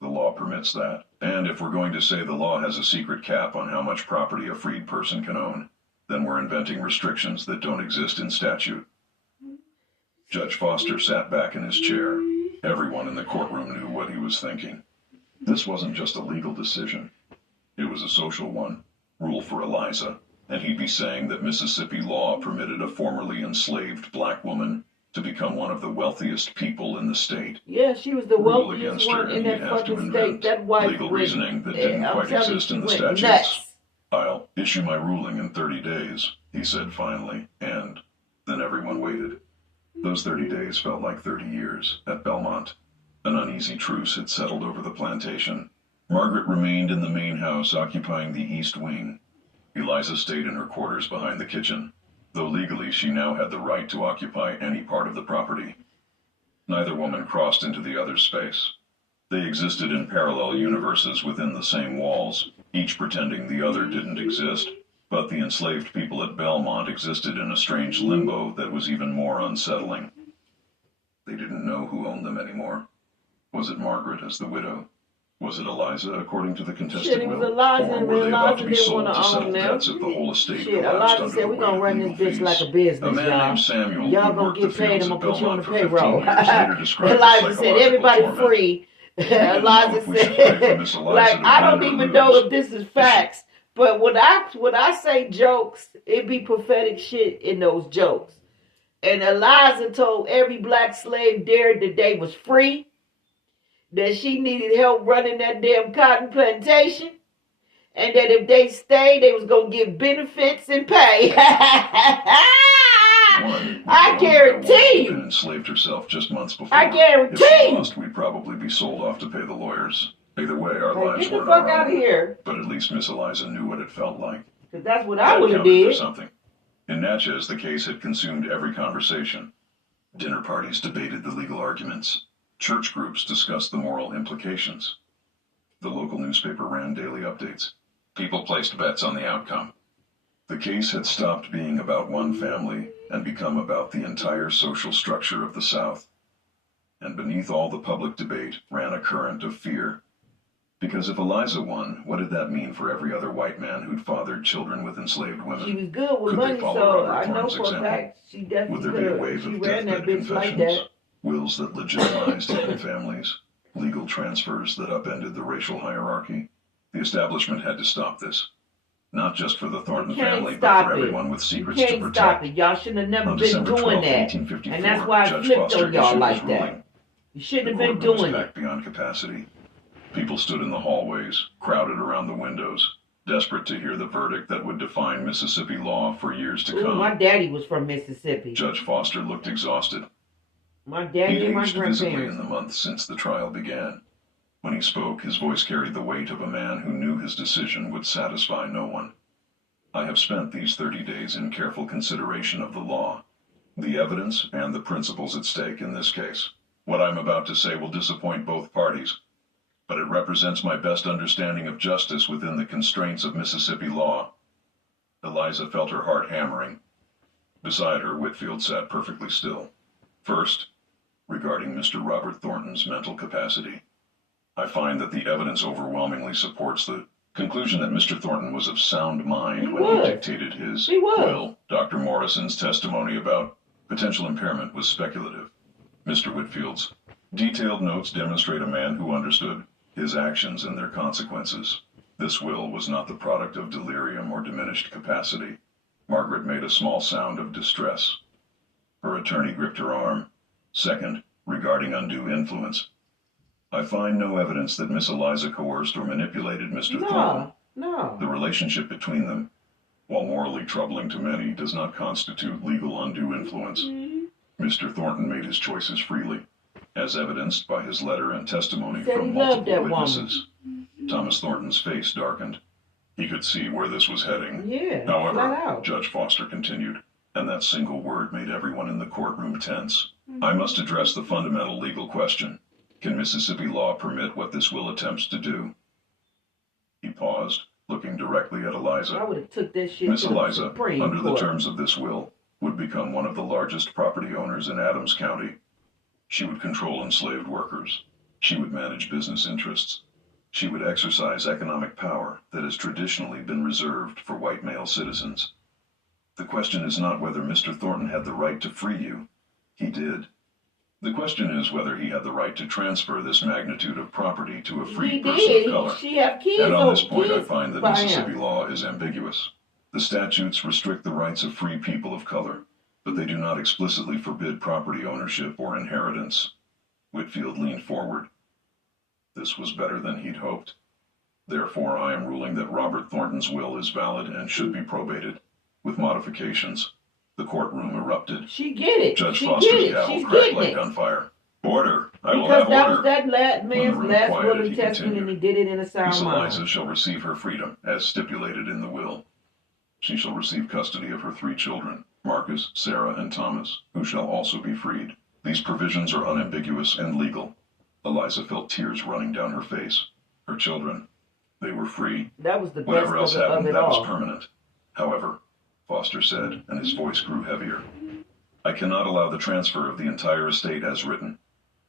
The law permits that. And if we're going to say the law has a secret cap on how much property a freed person can own, then we're inventing restrictions that don't exist in statute. Judge Foster sat back in his chair. Everyone in the courtroom knew what he was thinking. This wasn't just a legal decision. It was a social one. Rule for Eliza. And he'd be saying that Mississippi law permitted a formerly enslaved black woman to become one of the wealthiest people in the state. Yeah, she was the wealthiest one in that fucking state. That white legal reasoning that didn't quite exist in the statutes. I'll issue my ruling in 30 days, he said finally, and then everyone waited. Those 30 days felt like 30 years at Belmont. An uneasy truce had settled over the plantation. Margaret remained in the main house, occupying the east wing. Eliza stayed in her quarters behind the kitchen, though legally she now had the right to occupy any part of the property. Neither woman crossed into the other's space. They existed in parallel universes within the same walls, each pretending the other didn't exist, but the enslaved people at Belmont existed in a strange limbo that was even more unsettling. They didn't know who owned them anymore. Was it Margaret as the widow? Was it Eliza, according to the contested will? Or were they about to be sold to settle debts if the whole estate collapsed under the weight of legal fees? Like a business, a man named Samuel, y'all who worked the fields at Belmont for 15 payroll. years, later described Eliza said, everybody torment. free. Eliza said, like, I don't even know if this is facts, but when I say jokes, it be prophetic shit in those jokes. And Eliza told every black slave there that they was free, that she needed help running that damn cotton plantation, and that if they stayed, they was going to get benefits and pay. I guarantee you. Enslaved herself just months before. I guarantee if she lost, we'd probably be sold off to pay the lawyers. Either way, our lives get the weren't fuck our out of own. here. But at least Miss Eliza knew what it felt like. Because that's what I would have counted for did. something. In Natchez, the case had consumed every conversation. Dinner parties debated the legal arguments. Church groups discussed the moral implications. The local newspaper ran daily updates. People placed bets on the outcome. The case had stopped being about one family and become about the entire social structure of the South. And beneath all the public debate ran a current of fear. Because if Eliza won, what did that mean for every other white man who'd fathered children with enslaved women? She was good with Could money, they follow so Robert I know Thornton's for a example? fact she definitely Would there be a could. wave She of ran that deathbed bitch like confessions? that. Wills that legitimized hidden families? Legal transfers that upended the racial hierarchy? The establishment had to stop this. Not just for the Thornton family, but for everyone with secrets to protect. Stop it. Y'all shouldn't have never On been December doing 12, that. 1854, And that's why I Judge flipped Foster on y'all issued like his that. ruling. You shouldn't have The been courtroom was doing it. packed beyond capacity. People stood in the hallways, crowded around the windows, desperate to hear the verdict that would define Mississippi law for years to come. My daddy was from Mississippi. Judge Foster looked exhausted. My daddy and my He'd aged visibly in grandparents. the months since the trial began. When he spoke, his voice carried the weight of a man who knew his decision would satisfy no one. I have spent these 30 days in careful consideration of the law, the evidence, and the principles at stake in this case. What I'm about to say will disappoint both parties, but it represents my best understanding of justice within the constraints of Mississippi law. Eliza felt her heart hammering. Beside her, Whitfield sat perfectly still. First, regarding Mr. Robert Thornton's mental capacity, I find that the evidence overwhelmingly supports the conclusion that Mr. Thornton was of sound mind when he dictated his will. Dr. Morrison's testimony about potential impairment was speculative. Mr. Whitfield's detailed notes demonstrate a man who understood his actions and their consequences. This will was not the product of delirium or diminished capacity. Margaret made a small sound of distress. Her attorney gripped her arm. Second, regarding undue influence, I find no evidence that Miss Eliza coerced or manipulated Mr. Thornton. No. The relationship between them, while morally troubling to many, does not constitute legal undue influence. Mr. Thornton made his choices freely, as evidenced by his letter and testimony from multiple witnesses. Thomas Thornton's face darkened. He could see where this was heading. Yeah, however, Judge Foster continued, and that single word made everyone in the courtroom tense. I must address the fundamental legal question. Can Mississippi law permit what this will attempts to do? He paused, looking directly at Eliza. I would have took this shit Miss to the Eliza, Supreme under Court. the terms of this will, would become one of the largest property owners in Adams County. She would control enslaved workers. She would manage business interests. She would exercise economic power that has traditionally been reserved for white male citizens. The question is not whether Mr. Thornton had the right to free you. He did. The question is whether he had the right to transfer this magnitude of property to a free person of color. She have kids. And on this point, I find that Mississippi law is ambiguous. The statutes restrict the rights of free people of color, but they do not explicitly forbid property ownership or inheritance. Whitfield leaned forward. This was better than he'd hoped. Therefore, I am ruling that Robert Thornton's will is valid and should be probated, with modifications. The courtroom erupted. She get it. Judge Foster's gavel cracked like gunfire. Order! I will have order. Because that was that man's last will and testament, and he did it in a sound Miss mind. Eliza shall receive her freedom, as stipulated in the will. She shall receive custody of her 3 children, Marcus, Sarah, and Thomas, who shall also be freed. These provisions are unambiguous and legal. Eliza felt tears running down her face. Her children, they were free. That was the best Whatever else of happened, it that all. was permanent. However, Foster said, and his voice grew heavier, I cannot allow the transfer of the entire estate as written.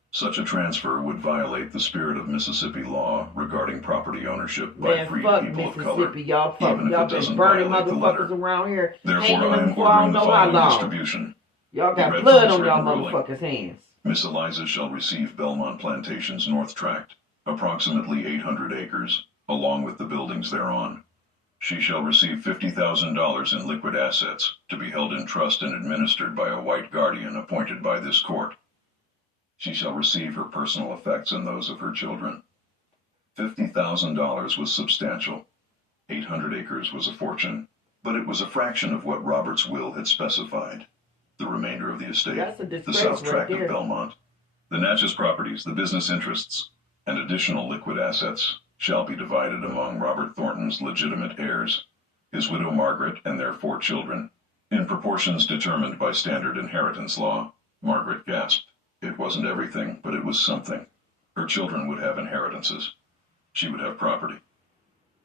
Such a transfer would violate the spirit of Mississippi law regarding property ownership by free people of color, y'all even if it doesn't burning violate the letter. motherfuckers around here. Therefore, I am ordering the following distribution. Y'all Be got read blood for on this y'all written ruling. motherfuckers' hands. Miss Eliza shall receive Belmont Plantation's North Tract, approximately 800 acres, along with the buildings thereon. She shall receive $50,000 in liquid assets, to be held in trust and administered by a white guardian appointed by this court. She shall receive her personal effects and those of her children. $50,000 was substantial. 800 acres was a fortune, but it was a fraction of what Robert's will had specified. The remainder of the estate, the south tract of Belmont, the Natchez properties, the business interests, and additional liquid assets shall be divided among Robert Thornton's legitimate heirs, his widow Margaret and their 4 children, in proportions determined by standard inheritance law. Margaret gasped. It wasn't everything, but it was something. Her children would have inheritances. She would have property.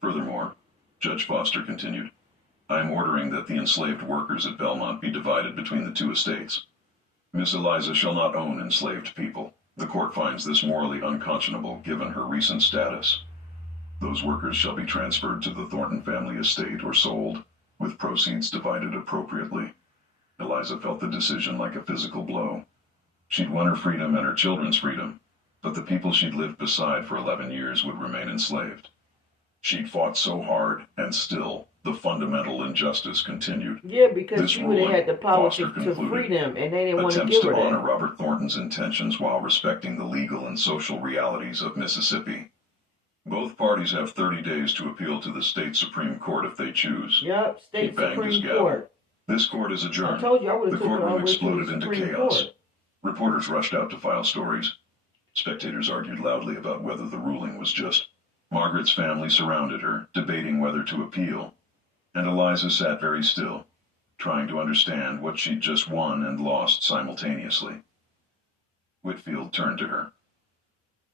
Furthermore, Judge Foster continued, I am ordering that the enslaved workers at Belmont be divided between the 2 estates. Miss Eliza shall not own enslaved people. The court finds this morally unconscionable given her recent status. Those workers shall be transferred to the Thornton family estate or sold, with proceeds divided appropriately. Eliza felt the decision like a physical blow. She'd won her freedom and her children's freedom, but the people she'd lived beside for 11 years would remain enslaved. She'd fought so hard, and still, the fundamental injustice continued. Yeah, because This she would have had the power Foster to concluded, free them, and they didn't want to attempts give her to honor that. Robert Thornton's intentions while respecting the legal and social realities of Mississippi. Both parties have 30 days to appeal to the state Supreme Court if they choose. Yep, He state banged his Supreme gavel. Court. This court is I adjourned. told you I would The have took her courtroom all the way to exploded the into Supreme chaos. Court. Reporters rushed out to file stories. Spectators argued loudly about whether the ruling was just. Margaret's family surrounded her, debating whether to appeal. And Eliza sat very still, trying to understand what she'd just won and lost simultaneously. Whitfield turned to her.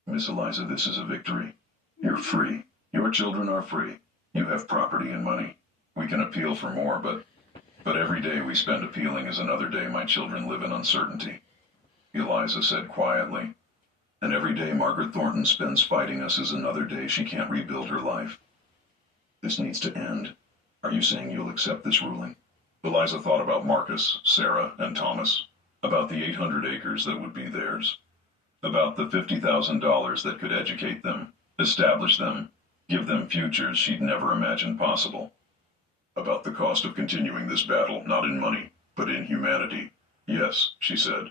Miss Eliza, this is a victory. You're free. Your children are free. You have property and money. We can appeal for more, but every day we spend appealing is another day my children live in uncertainty. Eliza said quietly. And every day Margaret Thornton spends fighting us is another day she can't rebuild her life. This needs to end. Are you saying you'll accept this ruling? Eliza thought about Marcus, Sarah, and Thomas, about the 800 acres that would be theirs, about the $50,000 that could educate them, establish them, give them futures she'd never imagined possible, about the cost of continuing this battle, not in money, but in humanity. Yes, she said,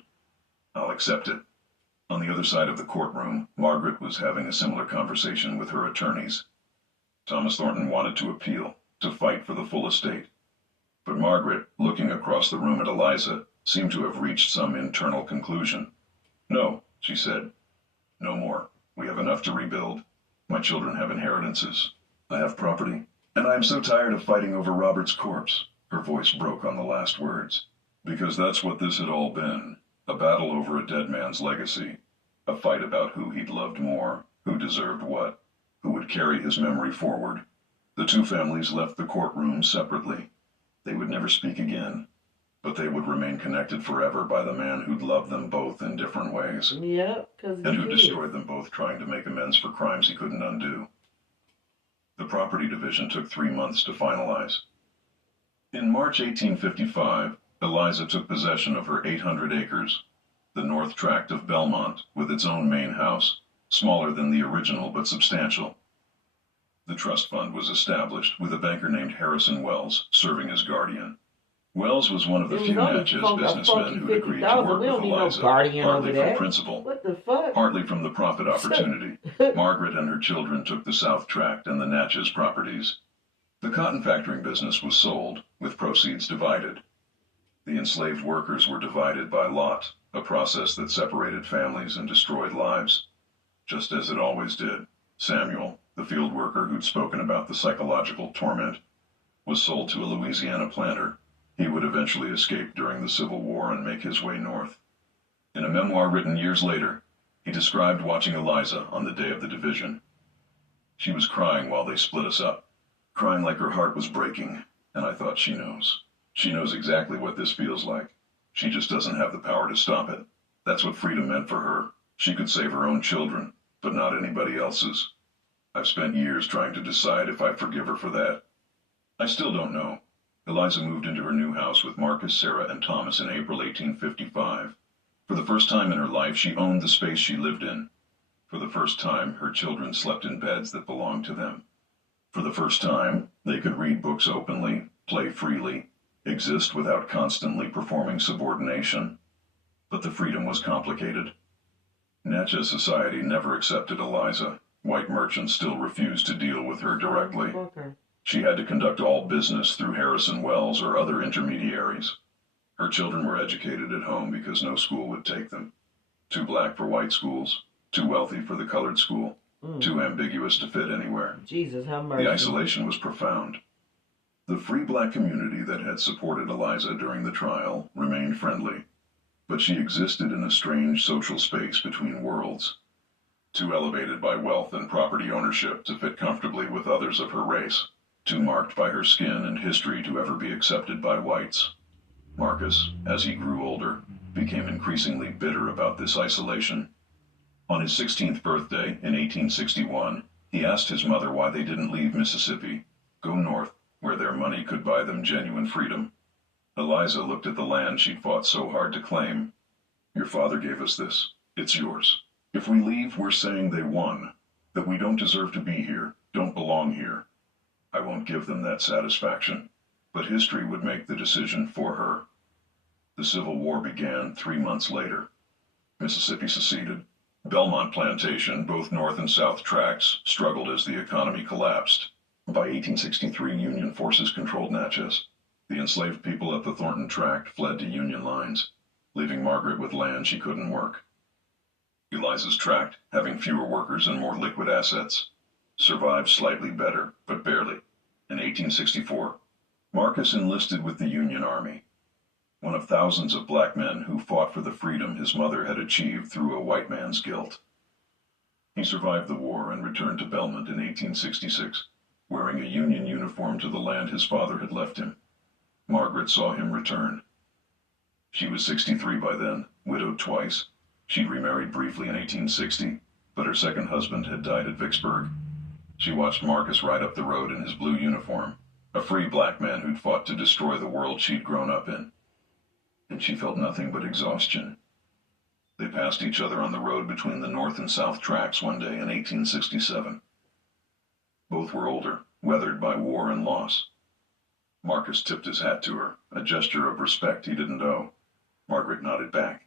I'll accept it. On the other side of the courtroom, Margaret was having a similar conversation with her attorneys. Thomas Thornton wanted to appeal, to fight for the full estate. But Margaret, looking across the room at Eliza, seemed to have reached some internal conclusion. "No," she said. "No more. We have enough to rebuild. My children have inheritances. I have property. And I am so tired of fighting over Robert's corpse." Her voice broke on the last words. "Because that's what this had all been. A battle over a dead man's legacy. A fight about who he'd loved more, who deserved what, who would carry his memory forward." The two families left the courtroom separately. They would never speak again, but they would remain connected forever by the man who'd loved them both in different ways. Yep, and who destroyed them both trying to make amends for crimes he couldn't undo. The property division took 3 months to finalize. In March 1855, Eliza took possession of her 800 acres, the north tract of Belmont, with its own main house, smaller than the original but substantial. The trust fund was established with a banker named Harrison Wells serving as guardian. Wells was one of the few Natchez businessmen who agreed to work with Eliza, partly from principle, what the fuck? partly from the profit opportunity. Margaret and her children took the South Tract and the Natchez properties. The cotton factoring business was sold, with proceeds divided. The enslaved workers were divided by lot, a process that separated families and destroyed lives. Just as it always did, Samuel, the field worker who'd spoken about the psychological torment, was sold to a Louisiana planter. He would eventually escape during the Civil War and make his way north. In a memoir written years later, he described watching Eliza on the day of the division. "She was crying while they split us up, crying like her heart was breaking, and I thought, she knows. She knows exactly what this feels like. She just doesn't have the power to stop it. That's what freedom meant for her. She could save her own children, but not anybody else's. I've spent years trying to decide if I forgive her for that. I still don't know." Eliza moved into her new house with Marcus, Sarah, and Thomas in April 1855. For the first time in her life, she owned the space she lived in. For the first time, her children slept in beds that belonged to them. For the first time, they could read books openly, play freely, exist without constantly performing subordination. But the freedom was complicated. Natchez society never accepted Eliza. White merchants still refused to deal with her directly. She had to conduct all business through Harrison Wells or other intermediaries. Her children were educated at home because no school would take them. Too black for white schools, too wealthy for the colored school, too ambiguous to fit anywhere. Jesus, how mercy. The isolation was profound. The free black community that had supported Eliza during the trial remained friendly, but she existed in a strange social space between worlds, too elevated by wealth and property ownership to fit comfortably with others of her race, too marked by her skin and history to ever be accepted by whites. Marcus, as he grew older, became increasingly bitter about this isolation. On his 16th birthday in 1861, he asked his mother why they didn't leave Mississippi, go north, where their money could buy them genuine freedom. Eliza looked at the land she'd fought so hard to claim. "Your father gave us this. It's yours. If we leave, we're saying they won, that we don't deserve to be here, don't belong here. I won't give them that satisfaction, but history would make the decision for her." The Civil War began 3 months later. Mississippi seceded. Belmont Plantation, both North and South tracts, struggled as the economy collapsed. By 1863, Union forces controlled Natchez. The enslaved people at the Thornton Tract fled to Union lines, leaving Margaret with land she couldn't work. Eliza's tract, having fewer workers and more liquid assets, survived slightly better, but barely. In 1864, Marcus enlisted with the Union Army, one of thousands of black men who fought for the freedom his mother had achieved through a white man's guilt. He survived the war and returned to Belmont in 1866, wearing a Union uniform to the land his father had left him. Margaret saw him return. She was 63 by then, widowed twice. She'd remarried briefly in 1860, but her second husband had died at Vicksburg. She watched Marcus ride up the road in his blue uniform, a free black man who'd fought to destroy the world she'd grown up in. And she felt nothing but exhaustion. They passed each other on the road between the North and South tracks one day in 1867. Both were older, weathered by war and loss. Marcus tipped his hat to her, a gesture of respect he didn't owe. Margaret nodded back.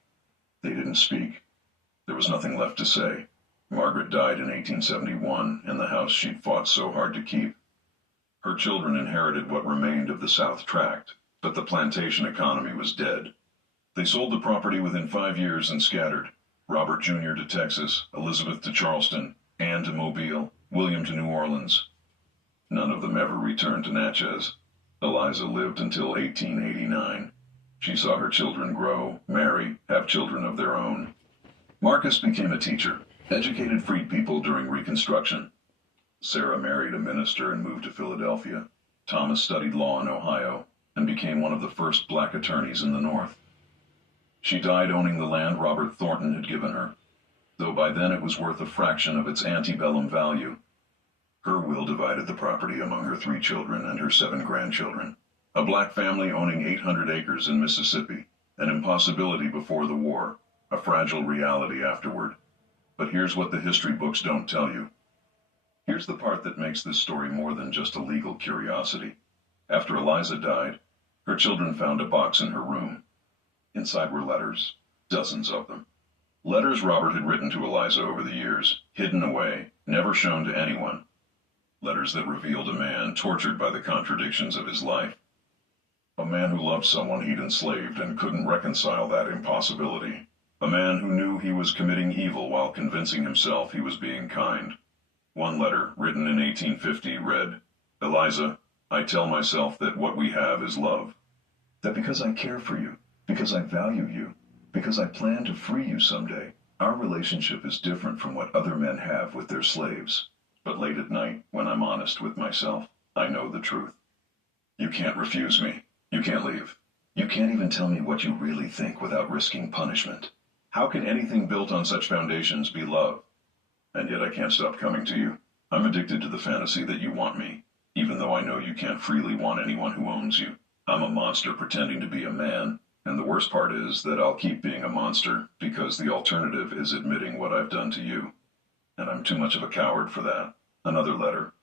They didn't speak. There was nothing left to say. Margaret died in 1871 in the house she'd fought so hard to keep. Her children inherited what remained of the South Tract, but the plantation economy was dead. They sold the property within 5 years and scattered. Robert Jr. to Texas, Elizabeth to Charleston, Anne to Mobile, William to New Orleans. None of them ever returned to Natchez. Eliza lived until 1889. She saw her children grow, marry, have children of their own. Marcus became a teacher, educated freed people during Reconstruction. Sarah married a minister and moved to Philadelphia. Thomas studied law in Ohio and became one of the first black attorneys in the North. She died owning the land Robert Thornton had given her, though by then it was worth a fraction of its antebellum value. Her will divided the property among her 3 children and her 7 grandchildren. A black family owning 800 acres in Mississippi, an impossibility before the war, a fragile reality afterward. But here's what the history books don't tell you. Here's the part that makes this story more than just a legal curiosity. After Eliza died, her children found a box in her room. Inside were letters, dozens of them. Letters Robert had written to Eliza over the years, hidden away, never shown to anyone. Letters that revealed a man tortured by the contradictions of his life. A man who loved someone he'd enslaved and couldn't reconcile that impossibility. A man who knew he was committing evil while convincing himself he was being kind. One letter, written in 1850, read, "Eliza, I tell myself that what we have is love. That because I care for you, because I value you, because I plan to free you someday, our relationship is different from what other men have with their slaves. But late at night, when I'm honest with myself, I know the truth. You can't refuse me. You can't leave. You can't even tell me what you really think without risking punishment. How can anything built on such foundations be love? And yet I can't stop coming to you. I'm addicted to the fantasy that you want me, even though I know you can't freely want anyone who owns you. I'm a monster pretending to be a man, and the worst part is that I'll keep being a monster because the alternative is admitting what I've done to you. And I'm too much of a coward for that." Another letter.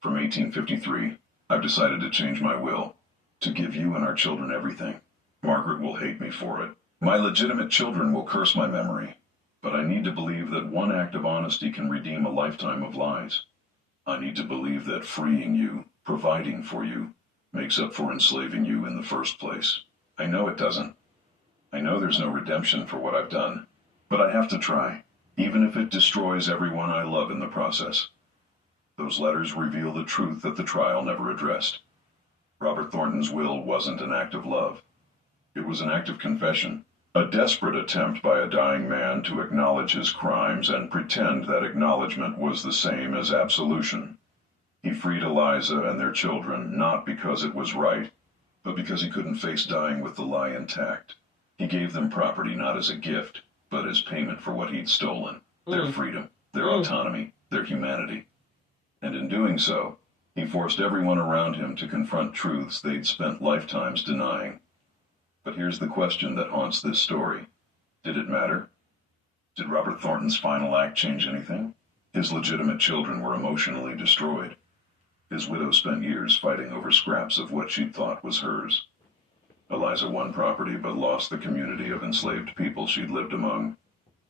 From 1853, "I've decided to change my will, to give you and our children everything. Margaret will hate me for it. My legitimate children will curse my memory. But I need to believe that one act of honesty can redeem a lifetime of lies. I need to believe that freeing you, providing for you, makes up for enslaving you in the first place. I know it doesn't. I know there's no redemption for what I've done. But I have to try, even if it destroys everyone I love in the process." Those letters reveal the truth that the trial never addressed. Robert Thornton's will wasn't an act of love. It was an act of confession, a desperate attempt by a dying man to acknowledge his crimes and pretend that acknowledgement was the same as absolution. He freed Eliza and their children not because it was right, but because he couldn't face dying with the lie intact. He gave them property not as a gift, but as payment for what he'd stolen, their freedom, their autonomy, their humanity. And in doing so, he forced everyone around him to confront truths they'd spent lifetimes denying. But here's the question that haunts this story. Did it matter? Did Robert Thornton's final act change anything? His legitimate children were emotionally destroyed. His widow spent years fighting over scraps of what she'd thought was hers. Eliza won property but lost the community of enslaved people she'd lived among.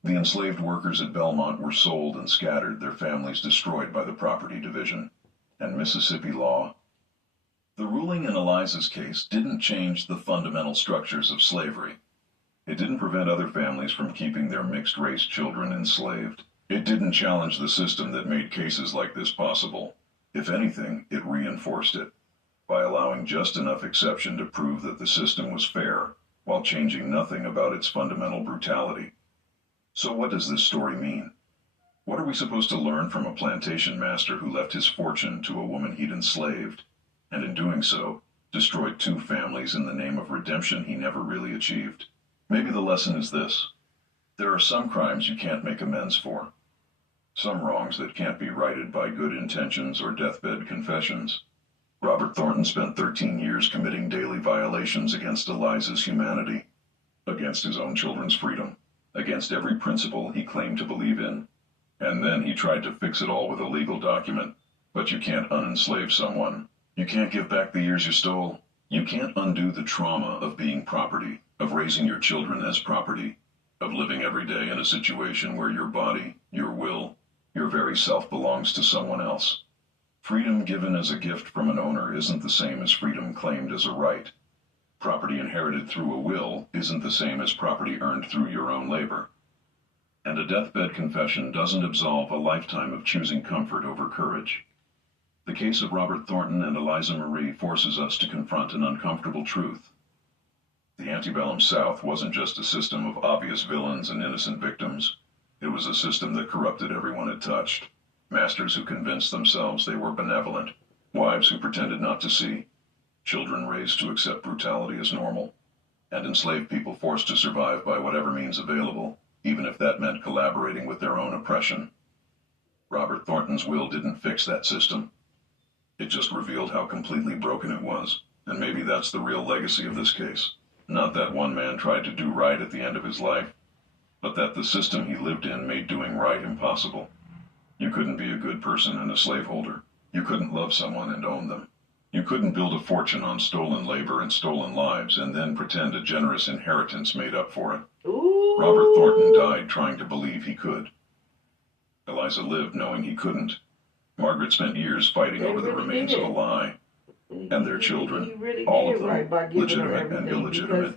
The enslaved workers at Belmont were sold and scattered, their families destroyed by the property division. And Mississippi law? The ruling in Eliza's case didn't change the fundamental structures of slavery. It didn't prevent other families from keeping their mixed-race children enslaved. It didn't challenge the system that made cases like this possible. If anything, it reinforced it, by allowing just enough exception to prove that the system was fair, while changing nothing about its fundamental brutality. So what does this story mean? What are we supposed to learn from a plantation master who left his fortune to a woman he'd enslaved, and in doing so, destroyed 2 families in the name of redemption he never really achieved? Maybe the lesson is this. There are some crimes you can't make amends for. Some wrongs that can't be righted by good intentions or deathbed confessions. Robert Thornton spent 13 years committing daily violations against Eliza's humanity, against his own children's freedom, against every principle he claimed to believe in. And then he tried to fix it all with a legal document. But you can't unenslave someone. You can't give back the years you stole. You can't undo the trauma of being property, of raising your children as property. of living every day in a situation where your body, your will, your very self belongs to someone else. Freedom given as a gift from an owner isn't the same as freedom claimed as a right. Property inherited through a will isn't the same as property earned through your own labor. And a deathbed confession doesn't absolve a lifetime of choosing comfort over courage. The case of Robert Thornton and Eliza Marie forces us to confront an uncomfortable truth. The antebellum South wasn't just a system of obvious villains and innocent victims. It was a system that corrupted everyone it touched. Masters who convinced themselves they were benevolent, wives who pretended not to see, children raised to accept brutality as normal, and enslaved people forced to survive by whatever means available, even if that meant collaborating with their own oppression. Robert Thornton's will didn't fix that system. It just revealed how completely broken it was, and maybe that's the real legacy of this case. Not that one man tried to do right at the end of his life, but that the system he lived in made doing right impossible. You couldn't be a good person and a slaveholder. You couldn't love someone and own them. You couldn't build a fortune on stolen labor and stolen lives and then pretend a generous inheritance made up for it. Ooh. Robert Thornton died trying to believe he could. Eliza lived knowing he couldn't. Margaret spent years fighting over the remains of a lie. And their children, all of them, legitimate and illegitimate,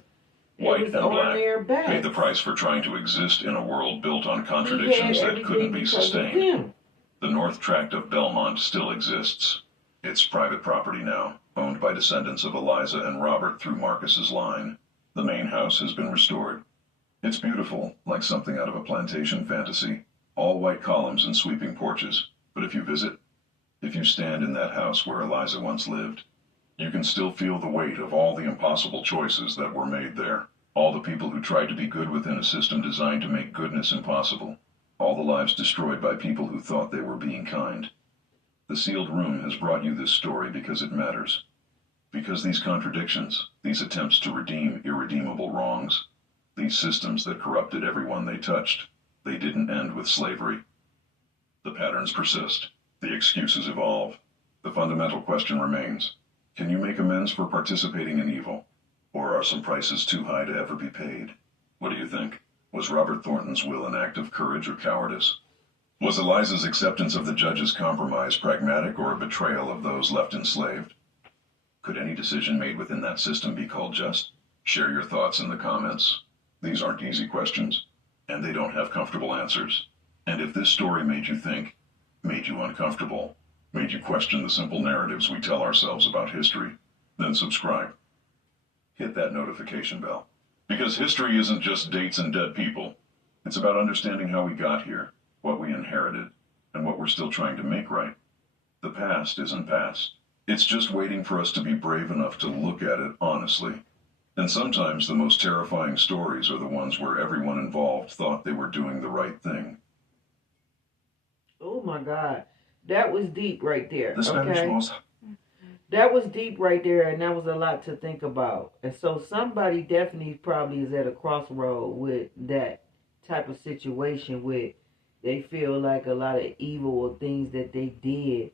white and black, paid the price for trying to exist in a world built on contradictions that couldn't be sustained. The North Tract of Belmont still exists. It's private property now, owned by descendants of Eliza and Robert through Marcus's line. The main house has been restored. It's beautiful, like something out of a plantation fantasy. All white columns and sweeping porches. But if you stand in that house where Eliza once lived, you can still feel the weight of all the impossible choices that were made there. All the people who tried to be good within a system designed to make goodness impossible. All the lives destroyed by people who thought they were being kind. The sealed room has brought you this story because it matters. Because these contradictions, these attempts to redeem irredeemable wrongs, these systems that corrupted everyone they touched, they didn't end with slavery. The patterns persist. The excuses evolve. The fundamental question remains: can you make amends for participating in evil? Or are some prices too high to ever be paid? What do you think? Was Robert Thornton's will an act of courage or cowardice? Was Eliza's acceptance of the judge's compromise pragmatic or a betrayal of those left enslaved? Could any decision made within that system be called just? Share your thoughts in the comments. These aren't easy questions, and they don't have comfortable answers. And if this story made you think, made you uncomfortable, made you question the simple narratives we tell ourselves about history, then subscribe. Hit that notification bell. Because history isn't just dates and dead people. It's about understanding how we got here, what we inherited, and what we're still trying to make right. The past isn't past. It's just waiting for us to be brave enough to look at it honestly. And sometimes the most terrifying stories are the ones where everyone involved thought they were doing the right thing. Oh my God. That was deep right there. The Spanish Moss. That was deep right there, and that was a lot to think about. And so somebody definitely probably is at a crossroad with that type of situation where they feel like a lot of evil or things that they did